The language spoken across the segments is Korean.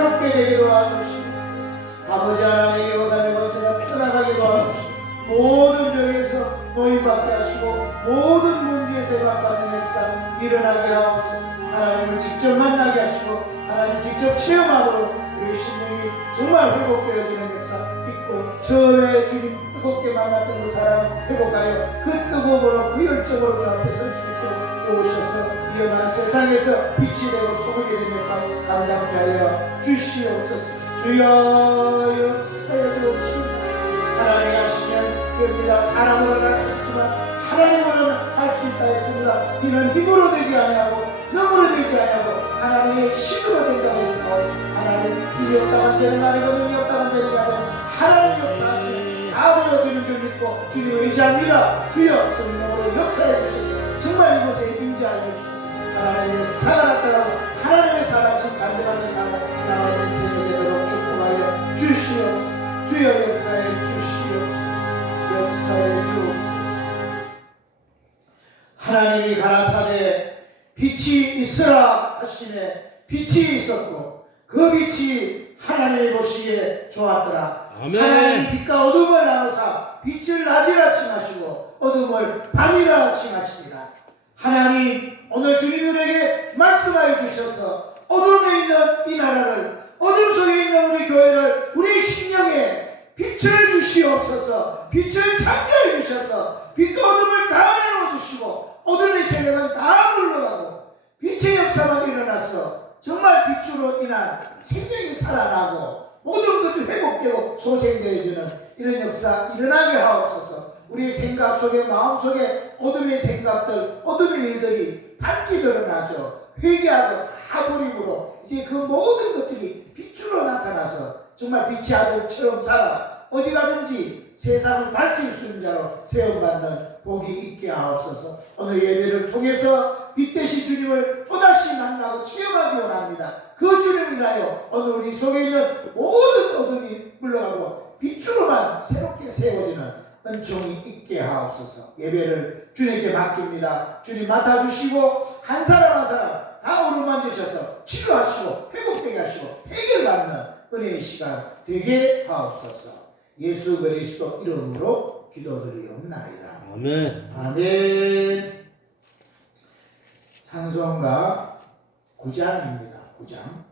새롭게 되게 도와주시옵소서. 아버지 하나님의 여담의 권세가 떠나가게 도와주시고 모든 병에서 노인받게 하시고 모든 문제에서 해방받는 역사 일어나게 하옵소서. 하나님을 직접 만나게 하시고 하나님 직접 체험하도록 우리 심령이 정말 회복되어지는 역사 있고 처음에 주님 뜨겁게 만났던 그 사랑 회복하여 그 뜨거움으로 그 열정으로 주 앞에 설 수 있도록 도우셔서 위험한 세상에서 빛이 되고 소금이 되는 역할 감당케 하여 주시옵소서. 주여 역사여 주옵시옵소서. 하나님 하시면 됩니다. 사람으로는 할 수 없지만 하나님으로는 할 수 있다 했습니다. 이는 힘으로 되지 아니하고 능으로 되지 아니하고 하나님의 신으로 된다고 했사오니 하나님 힘이 없다고 안 되는 말이고 능이 없다고 안 되는 말이고 하나님 역사하시는 다 되어지는 줄 믿고 주님 의지합니다. 주여 성령으로 역사해 주셔서 정말 이곳에 임재하여 주셔서 하나님의 역사가 나타나고 하나님의 살아신 간증하는 사람 나와 있는 세계 되도록 축복하여 주시옵소서. 주여 역사해 주시옵소서. 역사해 주옵소서. 하나님이 가라사대 빛이 있으라 하시매 빛이 있었고 그 빛이 하나님이 보시기에 좋았더라. 아멘. 하나님이 빛과 어둠을 나누사 빛을 낮이라 칭하시고 어둠을 밤이라 칭하시니라. 하나님 오늘 주님들에게 말씀하여 주셔서 어둠에 있는 이 나라를 어둠 속에 있는 우리 교회를 우리 심령에 빛을 주시옵소서. 빛을 창조해 주셔서 빛과 어둠을 다 내놓아 주시고 어둠의 세계는 다 물러가고 빛의 역사만 일어나서 정말 빛으로 인한 생명이 살아나고 모든 것이 회복되고 소생되어지는 이런 역사 일어나게 하옵소서. 우리의 생각 속에 마음 속에 어둠의 생각들 어둠의 일들이 밝게 드러나죠. 회개하고 다 버림으로 이제 그 모든 것들이 빛으로 나타나서 정말 빛의 아들처럼 살아 어디 가든지 세상을 밝힐 수 있는 자로 세움받는 복이 있게 하옵소서. 오늘 예배를 통해서 빛 대신 주님을 또다시 만나고 체험하기 원합니다. 그 주님을 인하여 오늘 우리 속에 있는 모든 어둠이 물러가고 빛으로만 새롭게 세워지는 은총이 있게 하옵소서. 예배를 주님께 맡깁니다. 주님 맡아주시고 한 사람 한 사람 다 어루만지셔서 치료하시고 회복되게 하시고 해결받는 은혜의 시간 되게 하옵소서. 예수 그리스도 이름으로 기도드리옵나이다. 아멘. 아멘. 찬송가 9장입니다. 9장.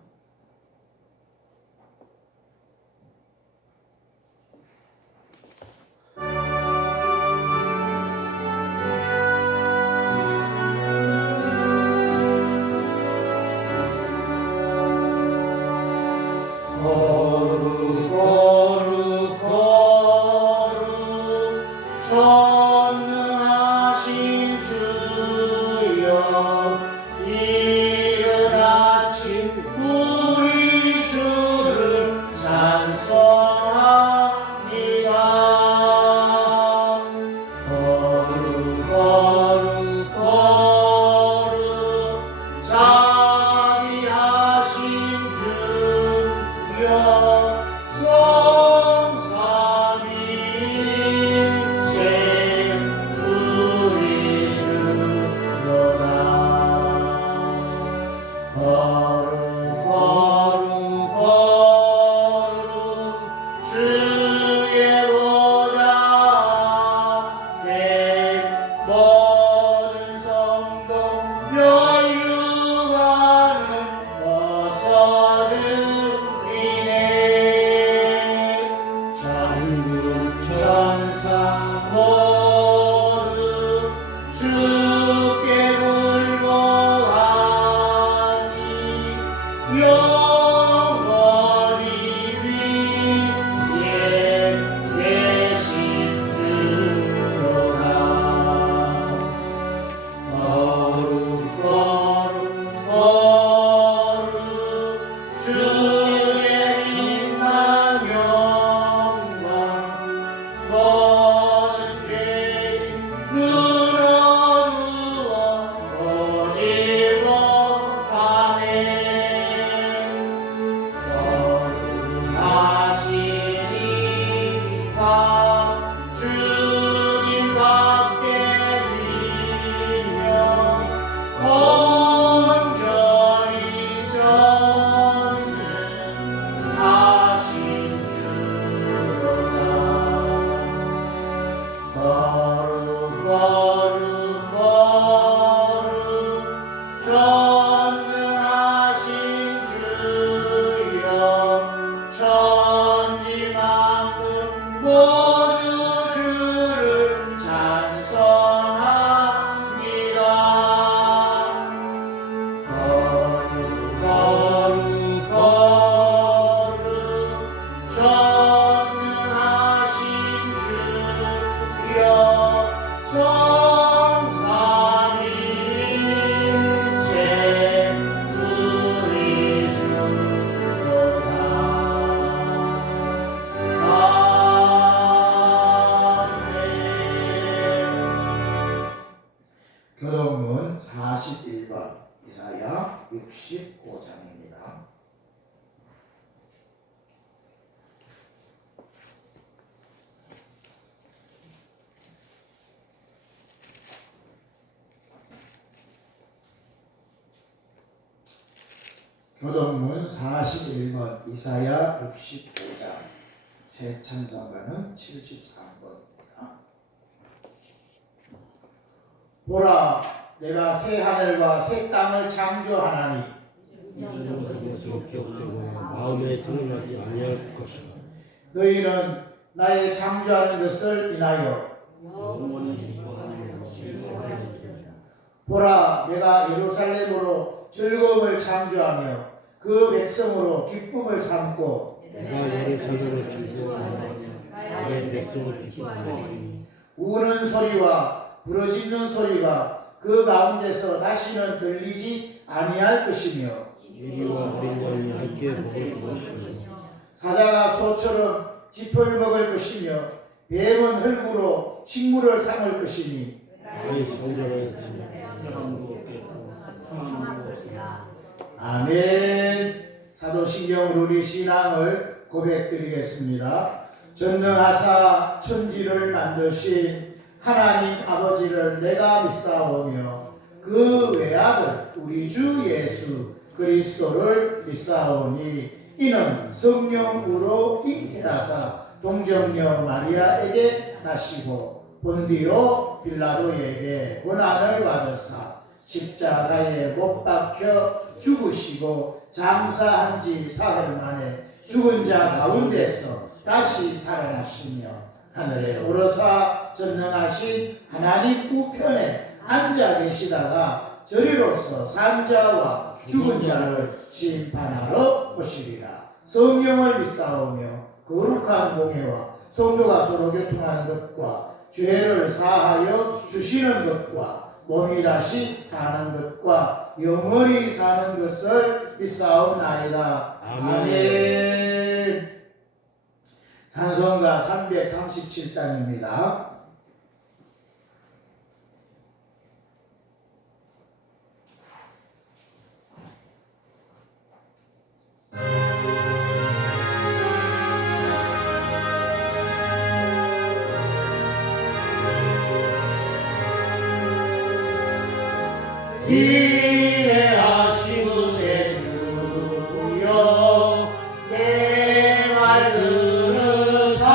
교동문 41번, 이사야 65장, 새 찬송가는 73번입니다. 보라, 내가 새 하늘과 새 땅을 창조하나니 마음에 드러나지 아니할 것이다. 너희는 나의 창조하는 것을 인하여 보라, 내가 예루살렘으로 즐거움을 창조하며 그 백성으로 기쁨을 삼고 내가 예루살렘을 즐거워하며 나의 백성을 기뻐하니 우는 소리와 부르짖는 소리가 그 가운데서 다시는 들리지 아니할 것이며 이리와 어린 양이 함께 먹을 것이며 사자가 소처럼 짚을 먹을 것이며 뱀은 흙으로 식물을 삼을 것이니 나의 성전을 아멘. 사도신경으로 우리 신앙을 고백드리겠습니다. 전능하사 천지를 만드신 하나님 아버지를 내가 믿사오며 그 외아들 우리 주 예수 그리스도를 믿사오니 이는 성령으로 잉태하사 동정녀 마리아에게 나시고 본디오 빌라도에게 고난을 받으사 십자가에 못 박혀 죽으시고 장사한 지 사흘 만에 죽은 자 가운데서 다시 살아나시며 하늘에 오르사 전능하신 하나님 우편에 앉아 계시다가 저리로서 산자와 죽은 자를 심판하러 오시리라. 성령을 믿사오며 거룩한 공회와 성도가 서로 교통하는 것과 죄를 사하여 주시는 것과 몸이 다시 사는 것과 영원히 사는 것을 믿사옵나이다. 아멘. 찬송가 337장입니다. 이해하시구세 주여 내 말 들으사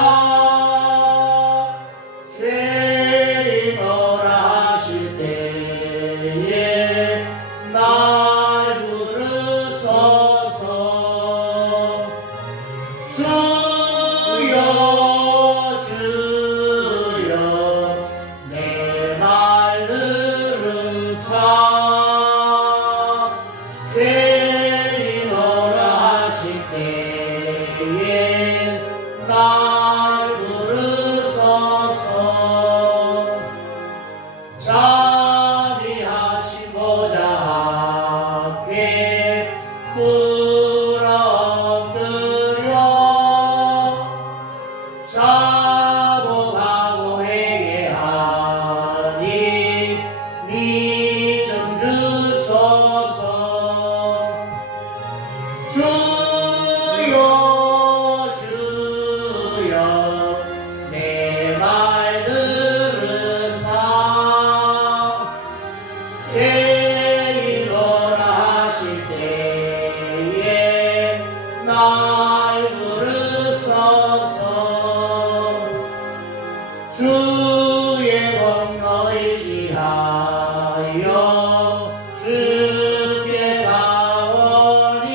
죄인어라 하실 때에 날 부르소서 주여 주여 내 말 들으사 죄인어라 하실 때에 날 부르소서 자비하신 보좌 앞에 엎드려 자복하고 회개하니 믿음 주소서 주여 주여 내 말 들으사 죄인어라 하실 때에 날 부르소서 주의 공로 의지하여 주께 가오니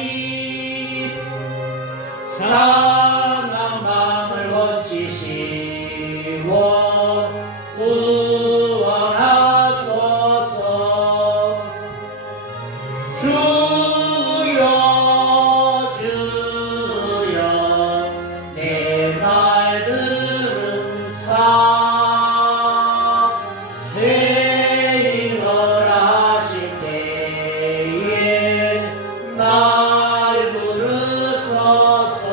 상한 마음을 고치시고 구원하소서 주여 주여 내 말 들으사 죄인어라 하실 때에 날 부르소서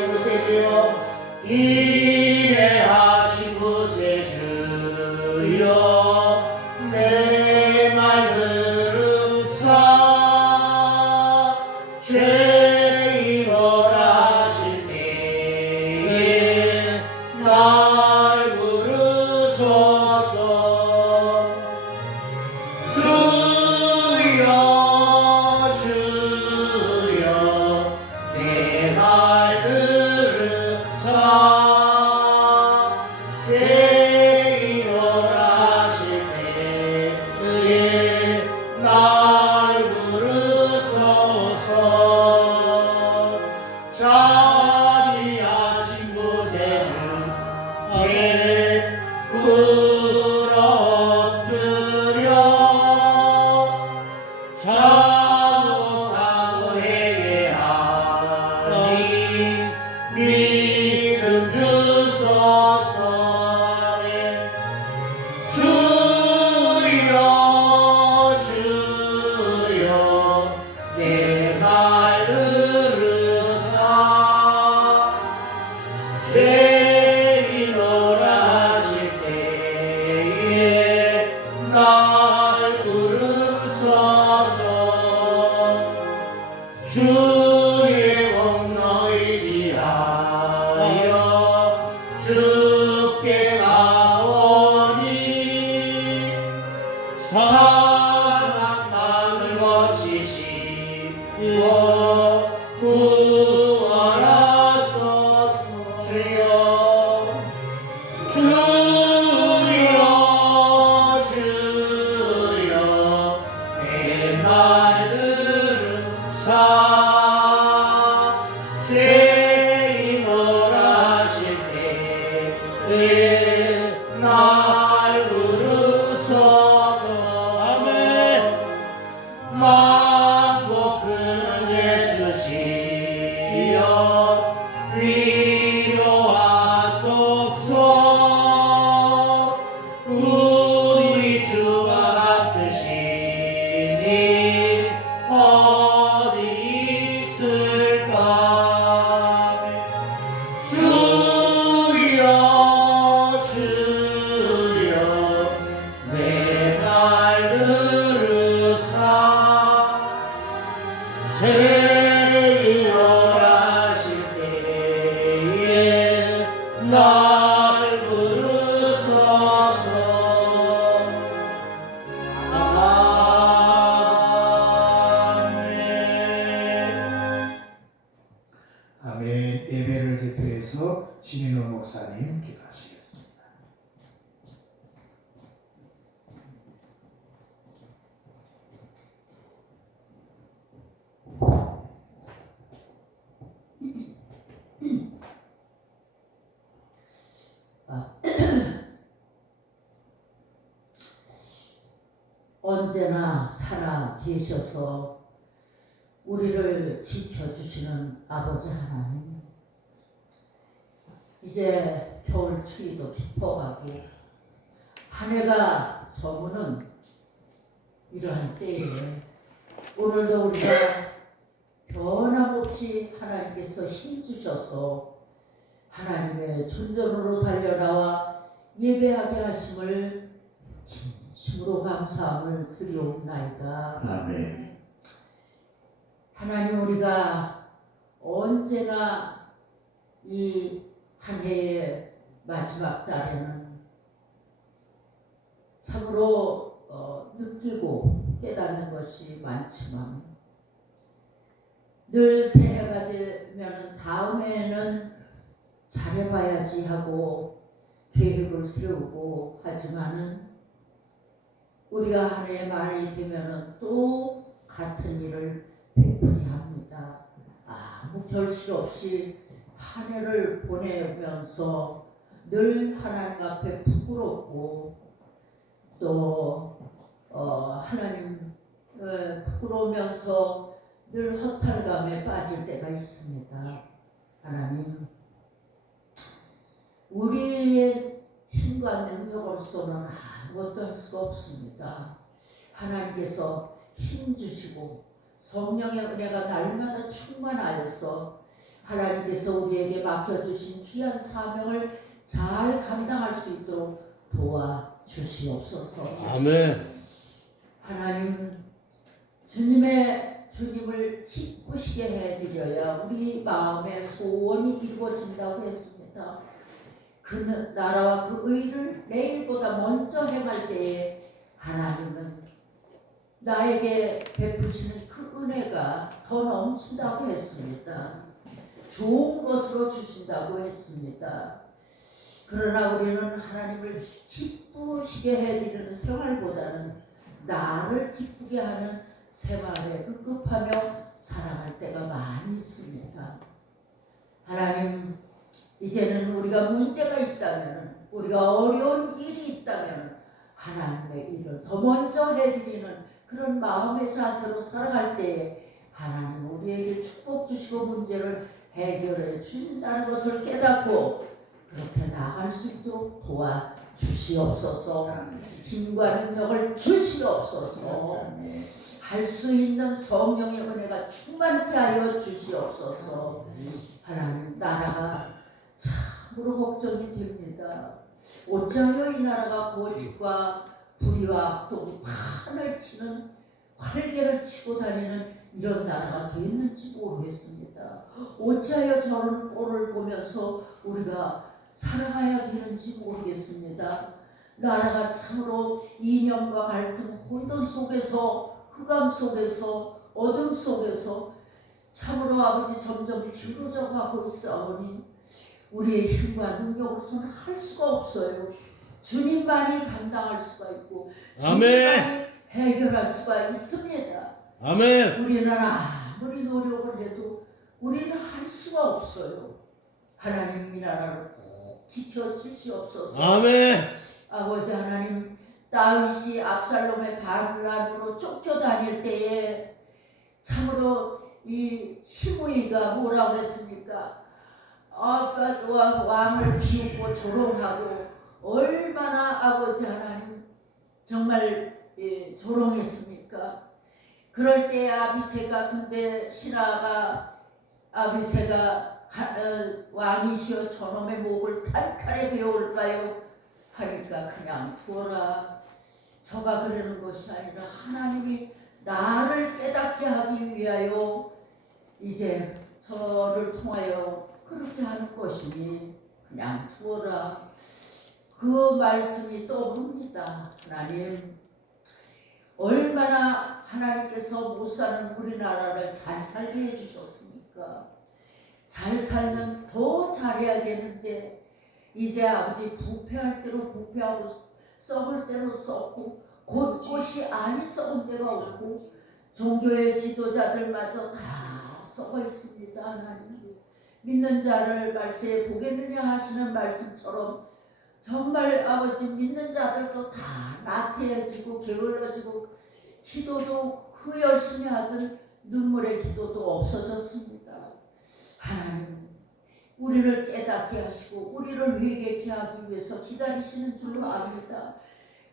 일하신 구세주여 일하신 구세주여 내 말 들으사 죄인하실 때에 날 부르소서 주여 주여 내 말 들으사 죄인하실 때에 날 부르소서 자비하신 구세주 엎드려 자복하고 회개하니 믿음 주소서 주여 주여 내 말 들으사 죄인하실 때에 날 부르소서 주의 공로 의지하여 주께 나오니 사랑만을 거치시고 구원하소서 주여 주여 주여 내 말 들으사 죄인하실 때에 날 부르소서 아멘 만복 그는 예수시여 위로하소서 우리 주와 같으시니 어디 있을까 주여 주여 내 말 들으사 죄인하실 때에 날 부르소서 아멘. 아멘. 예배를 대표해서 신인호 목사님 기도하시겠습니다. 언제나 살아 계셔서 우리를 지켜주시는 아버지 하나님, 이제 겨울 추위도 깊어가고 한 해가 저무는 이러한 때에 오늘도 우리가 변함없이 하나님께서 힘주셔서 하나님의 존전으로 달려나와 예배하게 하심을 진심으로 감사함을 드리옵나이다. 아멘. 하나님, 우리가 언제나 이 한 해의 마지막 달에는 참으로 느끼고 깨닫는 것이 많지만 늘 새해가 되면 다음 해에는 잘해봐야지 하고 계획을 세우고 하지만은 우리가 한 해 말이 되면은 또 같은 일을 베풀이 합니다. 아무 결실 없이 한 해를 보내면서 늘 하나님 앞에 부끄럽고 또 하나님 부끄러우면서 늘 허탈감에 빠질 때가 있습니다. 하나님, 우리의 힘과 능력으로서는 아무것도 할 수가 없습니다. 하나님께서 힘 주시고 성령의 은혜가 날마다 충만하여서 하나님께서 우리에게 맡겨주신 귀한 사명을 잘 감당할 수 있도록 도와주시옵소서. 아멘. 하나님, 주님을 기쁘시게 해드려야 우리 마음의 소원이 이루어진다고 했습니다. 그 나라와 그 의를 내일보다 먼저 행할 때에 하나님은 나에게 베푸시는 그 은혜가 더 넘친다고 했습니다. 좋은 것으로 주신다고 했습니다. 그러나 우리는 하나님을 기쁘시게 해드리는 생활보다는 나를 기쁘게 하는 생활에 급급하며 살아갈 때가 많이 있습니다. 하나님, 이제는 우리가 문제가 있다면, 우리가 어려운 일이 있다면 하나님의 일을 더 먼저 해드리는 그런 마음의 자세로 살아갈 때에 하나님 우리에게 축복 주시고 문제를 해결해 주신다는 것을 깨닫고 그렇게 나아갈 수 있도록 도와주시옵소서. 힘과 능력을 주시옵소서. 할 수 있는 성령의 은혜가 충만케 하여 주시옵소서. 하나님, 나라가 참으로 걱정이 됩니다. 어찌하여 이 나라가 거짓과 불의와 악독이 판을 치는 활개를 치고 다니는 이런 나라가 되었는지 모르겠습니다. 어찌하여 저런 꼴을 보면서 우리가 살아가야 되는지 모르겠습니다. 나라가 참으로 이념과 갈등, 혼돈 속에서, 흑암 속에서, 어둠 속에서 참으로 아버지 점점 길어져 가고 있사오니 우리의 힘과 능력으로서는 할 수가 없어요. 주님만이 감당할 수가 있고 주님만이 해결할 수가 있습니다. 아멘. 우리는 아무리 노력을 해도 우리는 할 수가 없어요. 하나님, 이 나라를 꼭 지켜주시옵소서. 아멘. 아버지 하나님, 다윗이 압살롬의 반란으로 쫓겨다닐 때에 참으로 이 시므이가 뭐라고 했습니까? 왕을 비웃고 조롱하고 얼마나 아버지 하나님 정말 조롱했습니까? 그럴 때 아비새가, 근데 신하가 아비새가 왕이시여 저놈의 목을 칼칼에 베어올까요? 하니까 그냥 두어라. 저가 그러는 것이 아니라 하나님이 나를 깨닫게 하기 위하여 이제 저를 통하여 그렇게 하는 것이니 그냥 두어라. 그 말씀이 떠오릅니다. 하나님, 얼마나 하나님께서 못 사는 우리나라를 잘 살게 해주셨습니까? 잘 살면 더 잘해야겠는데 이제 아버지 부패할 대로 부패하고 썩을 대로 썩고 곳곳이 안이 썩은 데가 없고 종교의 지도자들마저 다 썩어 있습니다. 하나님, 믿는 자를 말세에 보겠느냐 하시는 말씀처럼 정말 아버지 믿는 자들도 다 나태해지고 게을러지고 기도도 그 열심히 하던 눈물의 기도도 없어졌습니다. 하나님, 우리를 깨닫게 하시고 우리를 회개케 하기 위해서 기다리시는 줄로 압니다.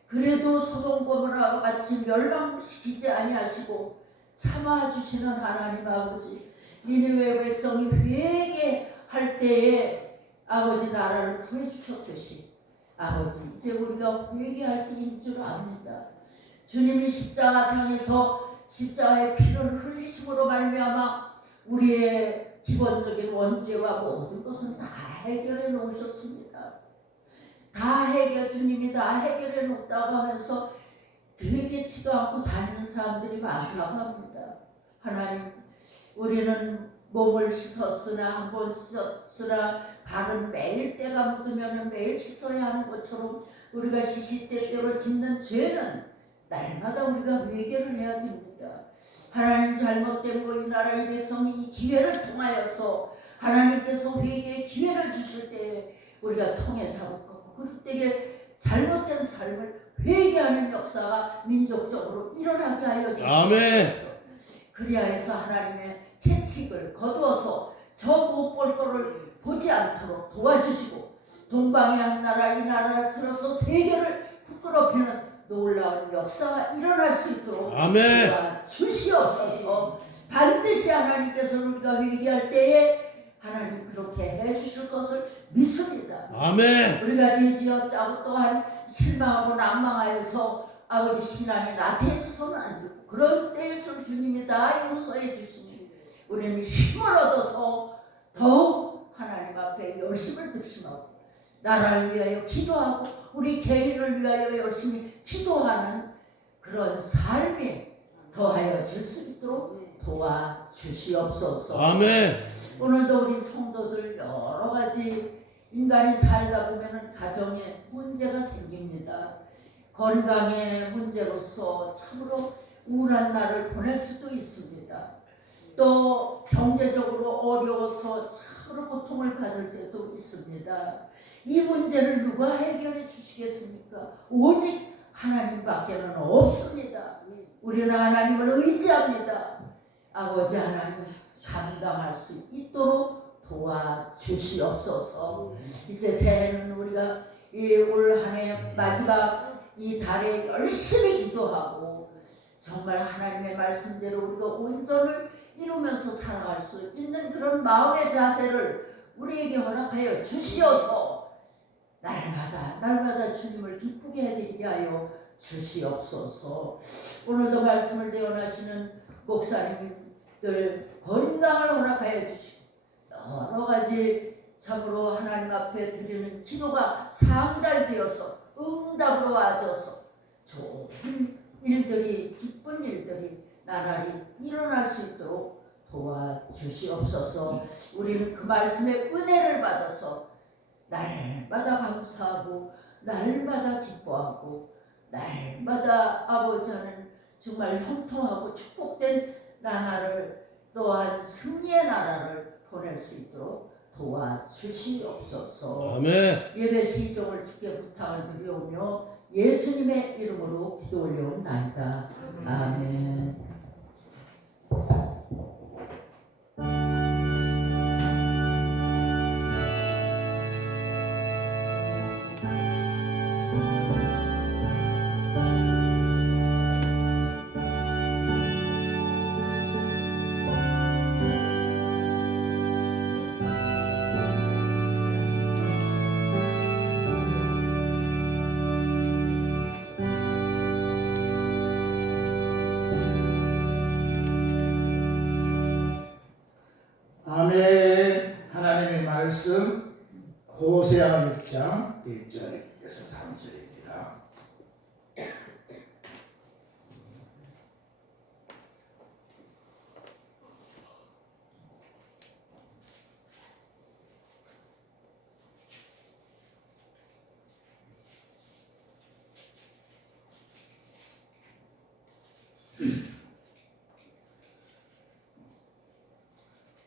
그래도 소돔 고모라와 같이 멸망시키지 아니하시고 참아주시는 하나님 아버지, 니느웨 백성이 회개할 때에 아버지 나라를 구해주셨듯이 아버지 이제 우리가 회개할 때인 줄 압니다. 주님이 십자가상에서 십자가의 피를 흘리심으로 말미암아 우리의 기본적인 원죄와 모든 것은 다 해결해 놓으셨습니다. 주님이 다 해결해 놓았다고 하면서 회개치도 않고 다니는 사람들이 많다고 합니다. 하나님, 우리는 몸을 씻었으나 한 번 씻었으나 발은 매일 때가 묻으면 매일 씻어야 하는 것처럼 우리가 시시때때로 짓는 죄는 날마다 우리가 회개를 해야 됩니다. 하나님, 잘못된 거 이 나라 이 백성이 이 기회를 통하여서 하나님께서 회개의 기회를 주실 때 우리가 통해 잡고 그럴 때에 잘못된 삶을 회개하는 역사가 민족적으로 일어나게 하여 주시옵소서. 그리하여서 하나님의 채찍을 거두어서 저 못 볼 거를 보지 않도록 도와주시고 동방의 한 나라 이 나라를 들어서 세계를 부끄럽히는 놀라운 역사가 일어날 수 있도록 도와주시옵소서. 반드시 하나님께서 우리가 회개할 때에 하나님 그렇게 해주실 것을 믿습니다. 아멘. 우리가 죄지었다고 또한 실망하고 난망하여서 아버지 신앙이 나태해져서는 안 되고 그런 때일수록 주님이 다 용서해 주시니 우리는 힘을 얻어서 더욱 하나님 앞에 열심을 득심하고 나라를 위하여 기도하고 우리 개인을 위하여 열심히 기도하는 그런 삶이 더하여질 수 있도록 도와주시옵소서. 아멘. 오늘도 우리 성도들 여러 가지 인간이 살다 보면은 가정에 문제가 생깁니다. 건강의 문제로서 참으로 우울한 날을 보낼 수도 있습니다. 또 경제적으로 어려워서 참으로 고통을 받을 때도 있습니다. 이 문제를 누가 해결해 주시겠습니까? 오직 하나님밖에는 없습니다. 우리는 하나님을 의지합니다. 아버지 하나님 감당할 수 있도록 도와주시옵소서. 이제 새해는 우리가 올 한 해 마지막 이 달에 열심히 기도하고 정말 하나님의 말씀대로 우리가 온전을 이루면서 살아갈 수 있는 그런 마음의 자세를 우리에게 허락하여 주시어서 날마다 주님을 기쁘게 해드리게 하여 주시옵소서. 오늘도 말씀을 대언하시는 목사님들 건강을 허락하여 주시고 여러 가지 참으로 하나님 앞에 드리는 기도가 상달되어서 응답으로 와줘서 좋은 일들이 기쁜 일들이 나날이 일어날 수 있도록 도와주시옵소서. 우리는 그 말씀의 은혜를 받아서 날마다 감사하고 날마다 기뻐하고 날마다 아버지 하는 정말 형통하고 축복된 나라를 또한 승리의 나라를 보낼 수 있도록 도와주시옵소서. 아멘. 예배 시종을 주께 부탁을 드리오며 예수님의 이름으로 기도 올려옵나이다. 아멘. 아멘. 하나님의 말씀 호세아 6장 1절에서 3절입니다.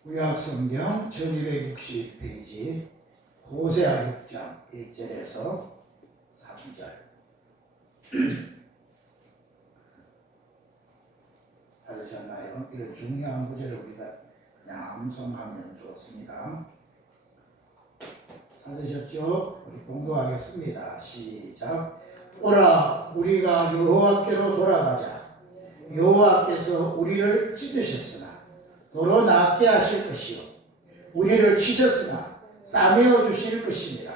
구약성경 1260페이지 호세아 6장 1절에서 3절. 받으셨나요? 이런 중요한 구절을 우리가 그냥 암송하면 좋습니다. 찾으셨죠? 우리 공부하겠습니다. 시작. 오라, 우리가 여호와께로 돌아가자. 여호와께서 우리를 찢으셨으나 도로 낫게 하실 것이요 우리를 치셨으나 싸매어 주실 것입니다.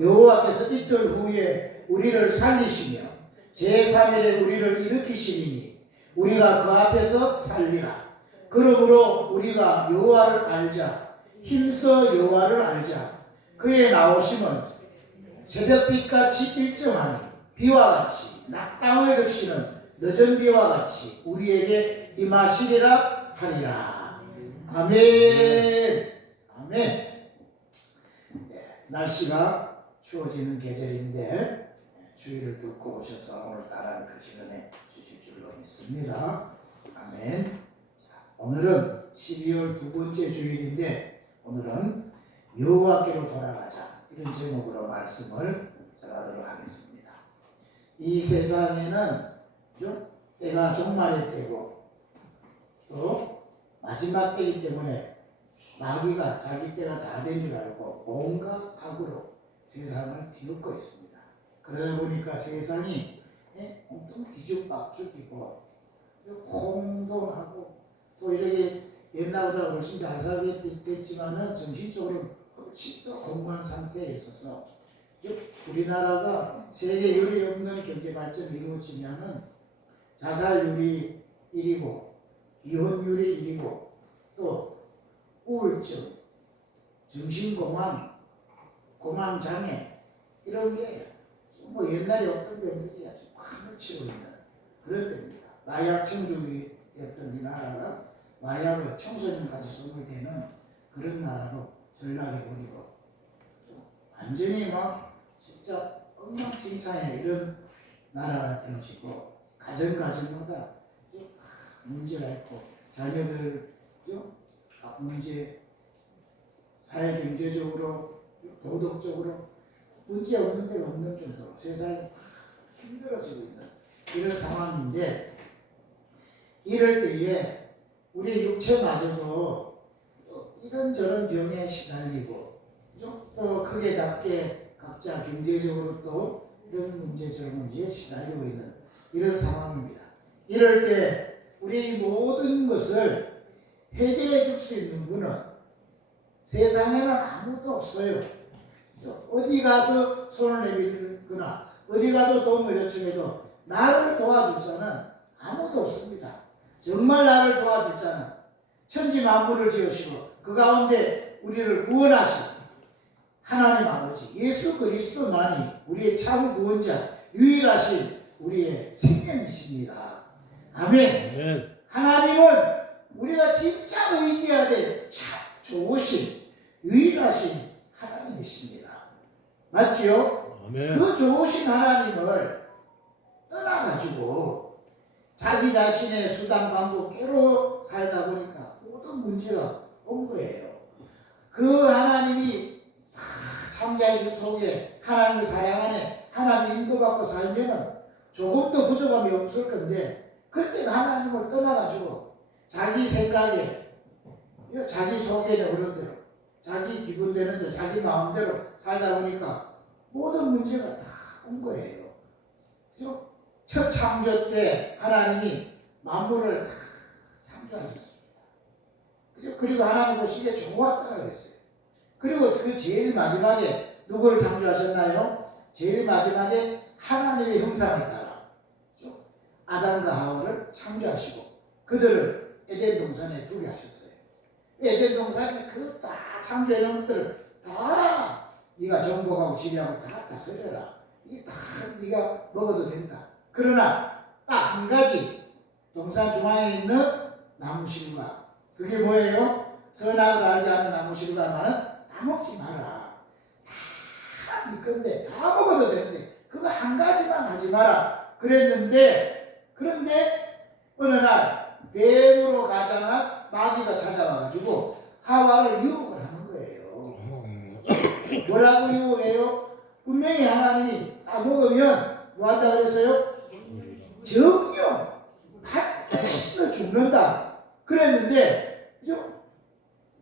여호와께서 이틀 후에 우리를 살리시며 제3일에 우리를 일으키시리니 우리가 그 앞에서 살리라. 그러므로 우리가 여호와를 알자. 힘써 여호와를 알자. 그의 나오심은 새벽빛같이 일정하니 비와 같이 낮 땅을 적시는 늦은 비와 같이 우리에게 임하시리라 하리라. 아멘. 아멘. 네, 날씨가 추워지는 계절인데 주의를 듣고 오셔서 오늘따라 그 시간에 주실 줄로 믿습니다. 아멘. 자, 오늘은 12월 두 번째 주일인데 오늘은 여호와께로 돌아가자 이런 제목으로 말씀을 전하도록 하겠습니다. 이 세상에는 때가 종말의 때고 또 마지막 때이기 때문에 마귀가 자기 때가 다 된 줄 알고 온갖 악으로 세상을 뒤엎고 있습니다. 그러다 보니까 세상이 온통 뒤죽박죽이고 혼돈하고 또 이렇게 옛날보다 훨씬 잘 살겠지만은 정신적으로 훨씬 더 공고한 상태에 있어서 우리나라가 세계 유례 없는 경제 발전이 이루어지면은 자살률이 1위고 이혼율이 1위고 또 우울증, 정신공황, 공황장애 이런 게 뭐 옛날에 없던 병들이 아주 판을 치고 있는 그런 때입니다. 마약 청주기였던 이 나라가 마약을 청소년까지 손을 대는 그런 나라로 전락해버리고 완전히 막 진짜 엉망진창의 이런 나라가 되어지고 가정마다 문제가 있고 자녀들 문제 사회 경제적으로 도덕적으로 문제 없는 데가 없는 정도로 세상이 힘들어지고 있는 이런 상황인데 이럴 때에 우리 육체마저도 이런저런 병에 시달리고 또 크게 작게 각자 경제적으로 또 이런 문제저런 문제에 시달리고 있는 이런 상황입니다. 이럴 때 우리 모든 것을 해결해 줄 수 있는 분은 세상에는 아무도 없어요. 어디 가서 손을 내밀거나 어디 가도 도움을 요청해도 나를 도와줄 자는 아무도 없습니다. 정말 나를 도와줄 자는 천지 만물을 지으시고 그 가운데 우리를 구원하신 하나님 아버지 예수 그리스도만이 우리의 참 구원자 유일하신 우리의 생명이십니다. 아멘. 아멘. 하나님은 우리가 진짜 의지해야 될 참 좋으신 유일하신 하나님이십니다. 맞지요? 아멘. 그 좋으신 하나님을 떠나가지고 자기 자신의 수단 방법대로 살다 보니까 모든 문제가 온 거예요. 그 하나님이 참자의 속에 하나님의 사랑 안에 하나님 인도받고 살면 조금도 부족함이 없을 건데 그때 하나님을 떠나가지고 자기 생각에 자기 속에는 그런 대로 자기 기분되는 대로 자기 마음대로 살다 보니까 모든 문제가 다 온 거예요. 그죠? 첫 창조 때 하나님이 만물을 다 창조하셨습니다. 그죠? 그리고 하나님 보시기에 좋았다고 그랬어요. 그리고 그 제일 마지막에 누구를 창조하셨나요? 제일 마지막에 하나님의 형상을 따라 그죠? 아담과 하와를 창조하시고 그들을 에덴 동산에 두게 하셨어요. 에덴 동산에 그 다 창조해놓은 것들을 다 네가 정복하고 지배하고 다 다스려라. 이게 다 네가 먹어도 된다. 그러나 딱 한 가지 동산 중앙에 있는 나무실과 그게 뭐예요? 선악을 알게 하는 나무실과만은 다 먹지 마라. 다 네 건데 다 먹어도 되는데 그거 한 가지만 하지 마라. 그랬는데 그런데 어느 날 뱀으로 가장한 마귀가 찾아와가지고 하와를 유혹을 하는 거예요. 뭐라고 유혹해요? 분명히 하나님이 다 먹으면 뭐 한다 그랬어요? 정령 반드시 너 죽는다 그랬는데 그죠?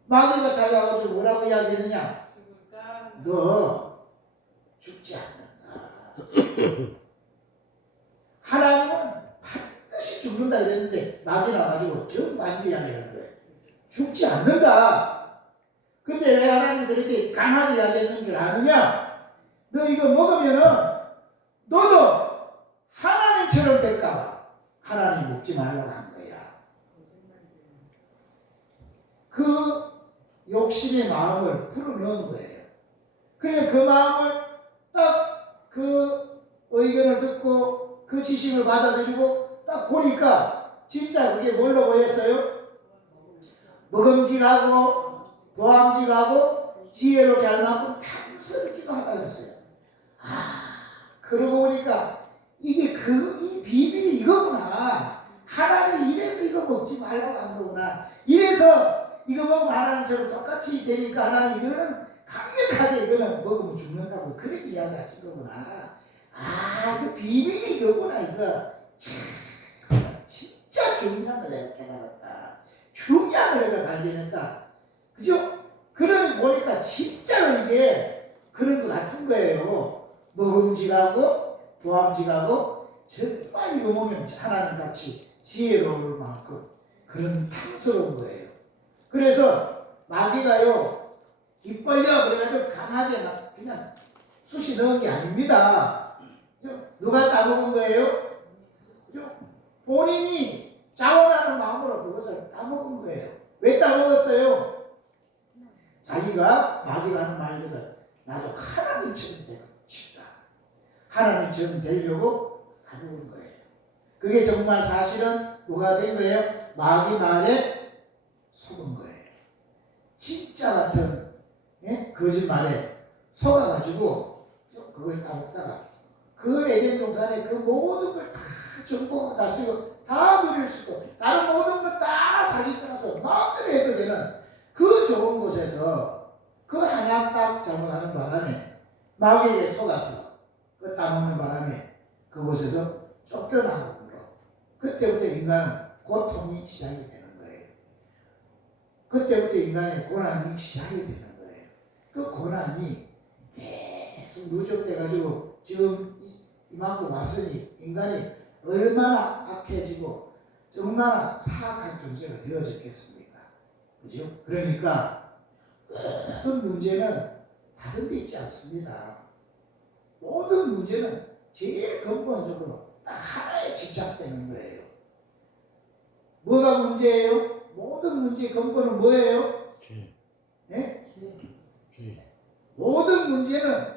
마귀가 찾아와가지고 뭐라고 이야기했느냐? 너 죽지 않는다. 하나님은 반드시 죽는다 그랬는데 마귀 나와가지고 정반대 이야기하는 거예요. 죽지 않는다. 근데 왜 하나님이 그렇게 강하게 이야기했는 줄 아느냐? 너 이거 먹으면은 너도 하나님처럼 될까? 하나님 먹지 말라고 한 거야. 그 욕심의 마음을 풀어넣은 거예요. 그래 그 마음을 딱 그 의견을 듣고 그 지식을 받아들이고 딱 보니까 진짜 그게 뭘로 보였어요? 먹음직하고 보암직하고 지혜로 잘 맞고 탐스럽기도 하다 그랬어요. 그러고 보니까 이게 이 비밀이 이거구나. 하나님이 이래서 이거 먹지 말라고 한 거구나. 이래서 이거 먹으면 하나님처럼 똑같이 되니까 하나님 이거는 강력하게 이거는 먹으면 죽는다고 그렇게 이야기하신 거구나. 그 비밀이 이거구나 이거. 진짜 중요한 걸 내가 깨달았다. 중요한 걸 내가 발견했다. 그죠? 그러니 보니까 진짜로 이게 그런 것 같은 거예요. 먹음직하고 보암직하고 정말 이거 보면 하나님 같이 지혜로울 만큼 그런 탐스러운 거예요. 그래서 마귀가요 입 벌려 그래가지고 강하게 막 그냥 쑤시 넣은 게 아닙니다. 누가 따먹은 거예요? 본인이 자원하는 마음으로 그것을 따먹은 거예요. 왜 따먹었어요? 자기가 마귀가 하는 말거든. 나도 하나님처럼 되고 싶다. 하나님처럼 되려고 따먹은 거예요. 그게 정말 사실은 누가 된 거예요? 마귀 말에 속은 거예요. 진짜 같은 거짓말에 속아가지고 그걸 따먹다가 그 에덴 동산에 그 모든 걸 다 정보가 다 쓰고 다 누릴 수 있고 다른 모든 것 다 자기 거라서 마음대로 해도 되는 그 좋은 곳에서 그 하나 딱 잘못하는 바람에 마귀에게 속아서 그 따먹는 바람에 그곳에서 쫓겨나는 거로 그때부터 인간은 고통이 시작이 되는 거예요. 그때부터 인간의 고난이 시작이 되는 거예요. 그 고난이 계속 누적돼가지고 지금 이만큼 왔으니 인간이 얼마나 악해지고 얼마나 사악한 존재가 되어졌겠습니까? 그죠? 그러니까 모든 문제는 다른 데 있지 않습니다. 모든 문제는 제일 근본적으로 딱 하나에 집착되는 거예요. 뭐가 문제예요? 모든 문제의 근본은 뭐예요? 죄. 네? 죄. 모든 문제는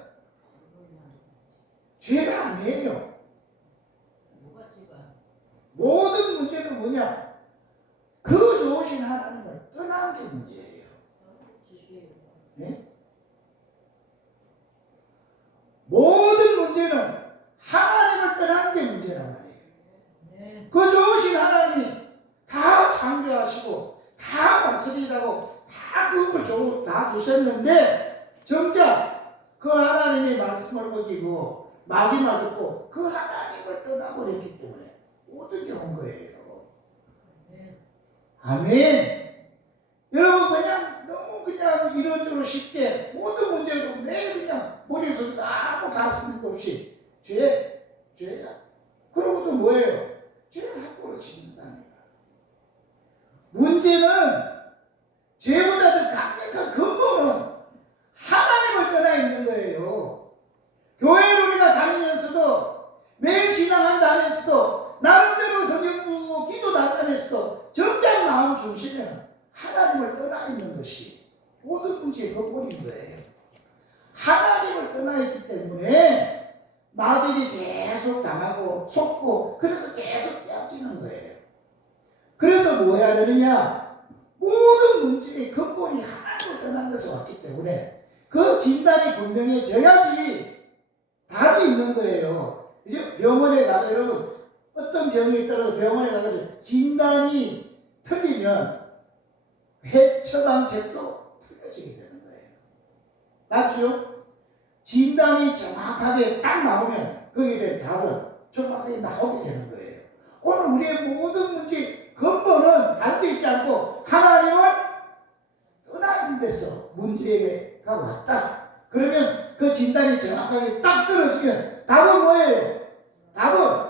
죄가 아니에요. 모든 문제는 뭐냐? 그 좋으신 하나님을 떠난 게 문제예요. 네? 모든 문제는 하나님을 떠난 게 문제란 말이에요. 그 좋으신 하나님이 다 창조하시고 다 다스리라고 다 그걸 다 주셨는데 정작 그 하나님의 말씀을 어기고 마귀만 듣고 그 하나님을 떠나버렸기 때문에 모든 게 온 거예요. 아멘. 여러분 그냥 너무 그냥 이런저런 쉽게 모든 문제도 매일 그냥 머릿속에 아무 가슴도 없이 죄야. 그러고 또 뭐예요? 죄를 함부로 짓는다니까. 문제는 죄보다 더 강력한 근본은 하나님을 떠나 있는 거예요. 교회를 우리가 다니면서도 매일 신앙한다 하면서도 나름대로 성경 보고 기도도 한다면서도 정작 마음 중심에는 하나님을 떠나 있는 것이 모든 문제의 근본인 거예요. 하나님을 떠나 있기 때문에 마귀이 계속 당하고 속고 그래서 계속 빼앗기는 거예요. 그래서 뭐 해야 되느냐? 모든 문제의 근본이 하나님을 떠난 것에서 왔기 때문에 그 진단이 분명해져야지 답이 있는 거예요. 그죠? 병원에 가서 여러분 어떤 병이 있더라도 병원에 가서 진단이 틀리면 처방책도 틀려지게 되는 거예요. 맞죠? 진단이 정확하게 딱 나오면 거기에 대한 답은 정확하게 나오게 되는 거예요. 오늘 우리의 모든 문제 근본은 다른 데 있지 않고 하나님을 떠나 있는 데서 문제가 왔다. 그러면 그 진단이 정확하게 딱 떨어지면 답은 뭐예요? 답은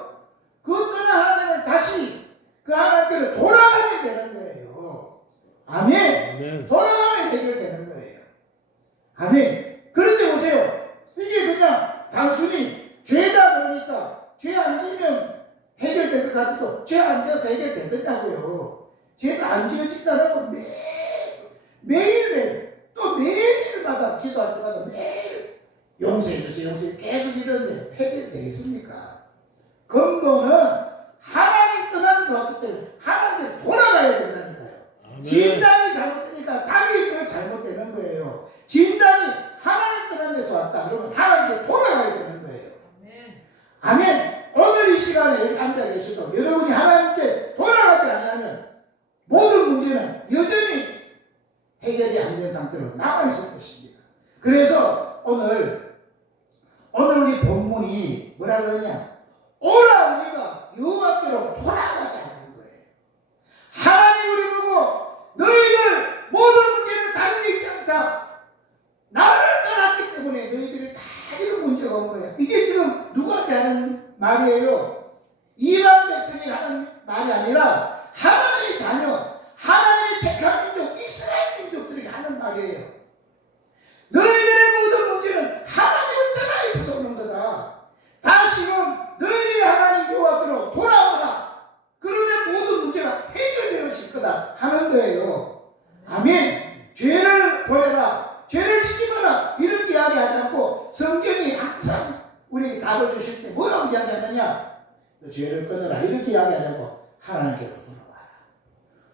그 떠난 하나님을 다시 그 하나님께로 돌아가면 되는 거예요. 아멘. 아멘. 돌아가면 해결되는 거예요. 아멘. 그런데 보세요. 이게 그냥 단순히 죄다 그러니까 죄 안 지면 해결될 것 같아도 죄 안 지어서 해결되더냐고요. 죄가 안 지어진다는 건 매일매일 또 매일마다 기도할 때마다 매일 용서해주세요. 계속 이러는데 해결되겠습니까? 근본은 하나님 떠나서 왔기 때문에 하나님께 돌아가야 된다니까요. 아멘. 진단이 잘못되니까 답이 잘못되는 거예요. 진단이 하나님 떠난 데서 왔다 그러면 하나님께 돌아가야 되는 거예요. 아멘. 오늘 이 시간에 여기 앉아 계셔도 여러분이 하나님께 돌아가지 않으면 모든 문제는 여전히 해결이 안 된 상태로 남아있을 것입니다. 그래서 오늘 우리 본문이 뭐라 그러냐? 오라 우리가 여호와께로 돌아가자는 거예요. 하나님 우리 보고 너희들 모든 문제는 다른 데 있지 않다. 나를 떠났기 때문에 너희들이 다 지금 문제가 온 거예요. 이게 지금 누구한테 하는 말이에요? 이방 백성이 하는 말이 아니라 하나님의 자녀, 하나님의 택한 민족 이스라엘 답을 주실 때 뭐라고 이야기하느냐? 너 죄를 끊어라 이렇게 이야기하자고 하나님께로 돌아와라.